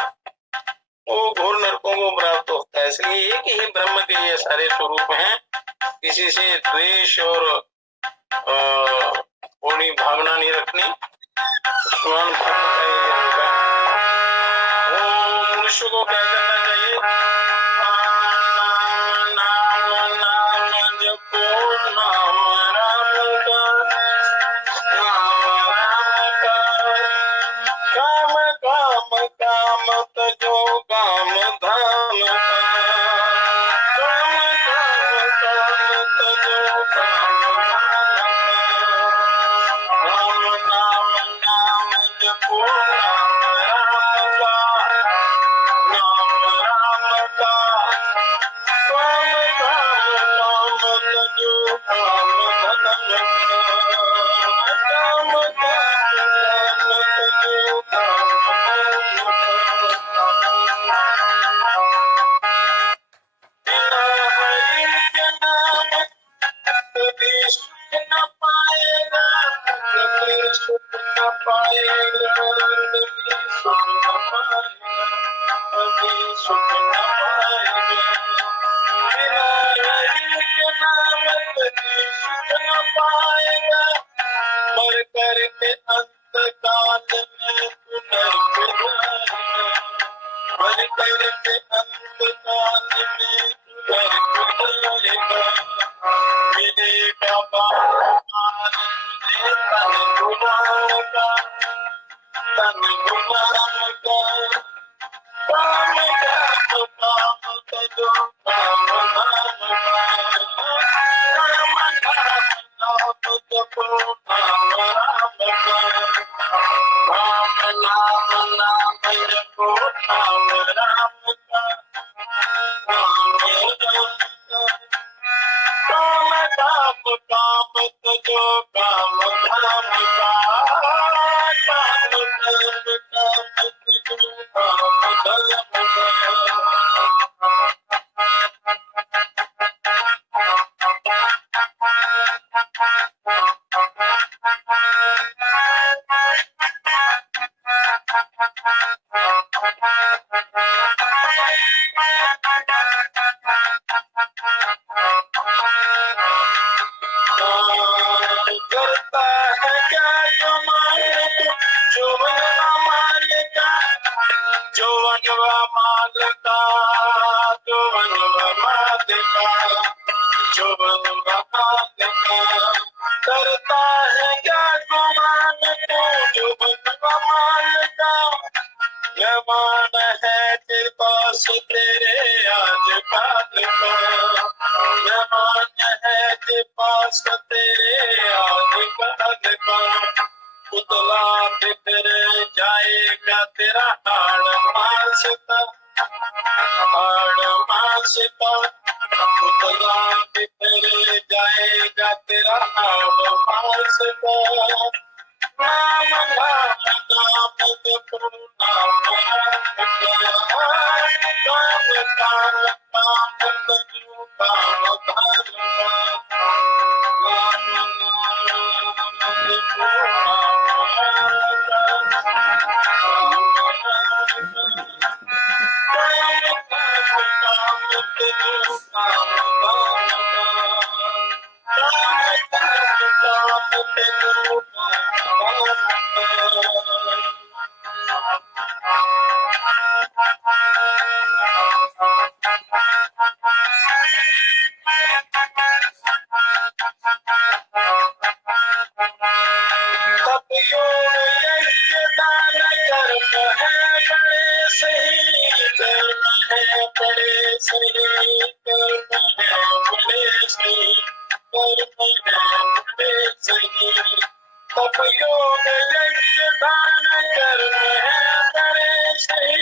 वो घोर नरकों को प्राप्त होता है। इसलिए एक ही ब्रह्म के ये सारे स्वरूप हैं, किसी से द्वेष और पूर्ण भावना नहीं रखनी। स्वान ब्रह्म का ये होगा। वो मनुष्य को क्या करना चाहिए? नाम नाम जपो, नाम राम का, नाम राम का, काम काम काम तजो काम धाम का, काम काम काम तजो काम धाम का, राम नाम नाम जपो, नाम राम का, नाम राम का, काम काम काम तजो काम धन का, काम काम तजो काम बिना हरि के नाम कभी सुख न पाएगा, कभी सुख न पाएगा, कभी सुख न पाएगा, कभी सुख न पाएगा। बिना हरि के नाम कभी सुख न पाएगा, मर के अंतकाल में घर खुलेगा, मिलेगा बार तुझे तन गुनाह का, तन गुनाह का। काम का तो काम करो, काम नाम का, काम नाम जपो, काम राम का, राम नाम नाम जपो, काम राम का, राम राम का। काम काम काम तजो, काम धाम का, काम धर्म काम तजो, काम धर्म करता है क्या गुमान तू, चौवनवा माल का, चौवनवा माल का, चौवनवा माल का, चौवनवा माल का। करता है क्या गुमान तू, चौवनवा माल का, जवान है तेरे पास तेरे आज काल का, जवान है तेरे पास तेरे आज काल का। पुतला बिखर जाएगा तेरा हाड़ मास का, हाड़ मास का। पुतला बिखर जाएगा तेरा हाड़ मास का। नाम नाम नाम जपो, नाम राम का, काम काम काम तजो, काम धर्म का, नाम नाम जपो, नाम राम का, काम राम का। काम काम तजो, काम धाम का, काम काम तजो, तपियो यज्ञ दान कर्म है बड़े सही, कर्म है बड़े सही, कर्म है बड़े सही, कर्म है बड़े सही। तपयोग यज्ञ दान कर्म है बड़े सही,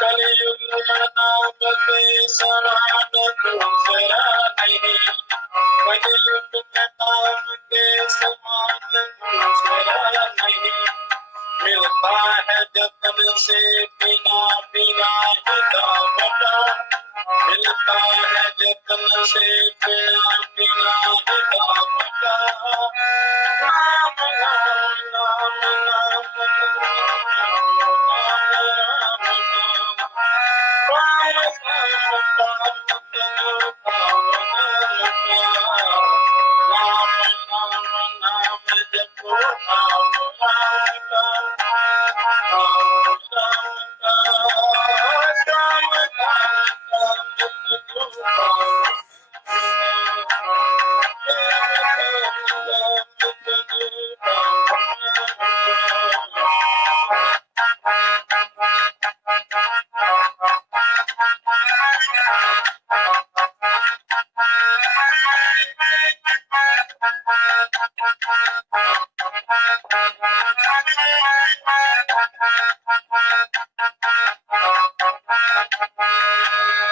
कलयुग नाम के समान दूसरा नहीं, कलयुग नाम के समान दूसरा नहीं। मिलता है जतन से बिना बिना ही दाम का, मिलता है जतन से बिना बिना ही दाम का। नाम नाम नाम नाम राम राम, काम काम काम तजो, काम धर्म का, नाम नाम नाम जपो, नाम राम का, राम राम का। काम काम काम तजो, काम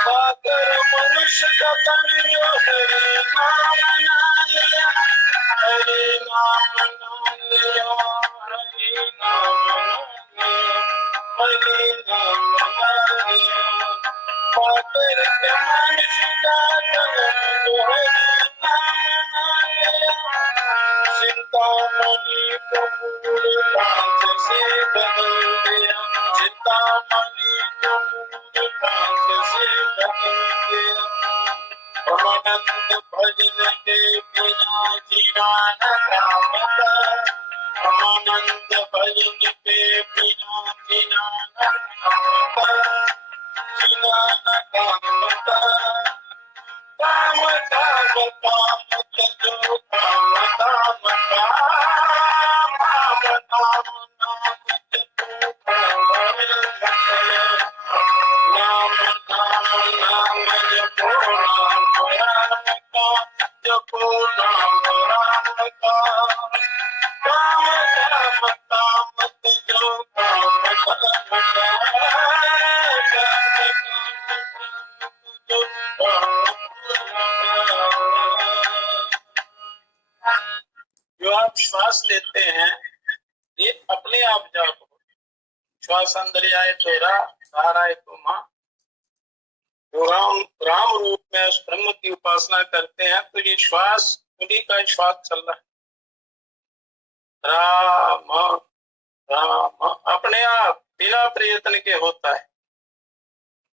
पाकर मनुष्य का तन जो हरि नाम ना लिया, हरि नाम ना लिया, हरि नाम ना लिया, हरि नाम ना लिया। पाकर मनुष्य का तन जो हरि नाम ना लिया, चिंतामणि को पूरे कांच से बदल दिया, चिंतामणि को पूरे कांच से बदल दिया। परमानंद भजन के बिना जीना न राम का, परमानंद भजन के बिना जीना न राम का। काम काम काम जो काम काम काम काम नाम नाम नाम जपो नाम राम का जपो नाम राम का काम काम काम जो काम जो आप श्वास लेते हैं ये अपने आप जाप हो। श्वास अंदर आए तो बाहर आए तो माँ। जो राम रूप में उस ब्रह्म की उपासना करते हैं तो ये श्वास उन्हीं का श्वास चल रहा है। राम राम अपने आप बिना प्रयत्न के होता है।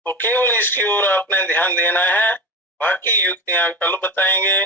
तो केवल इसकी ओर आपने ध्यान देना है। बाकी युक्तियां कल बताएंगे।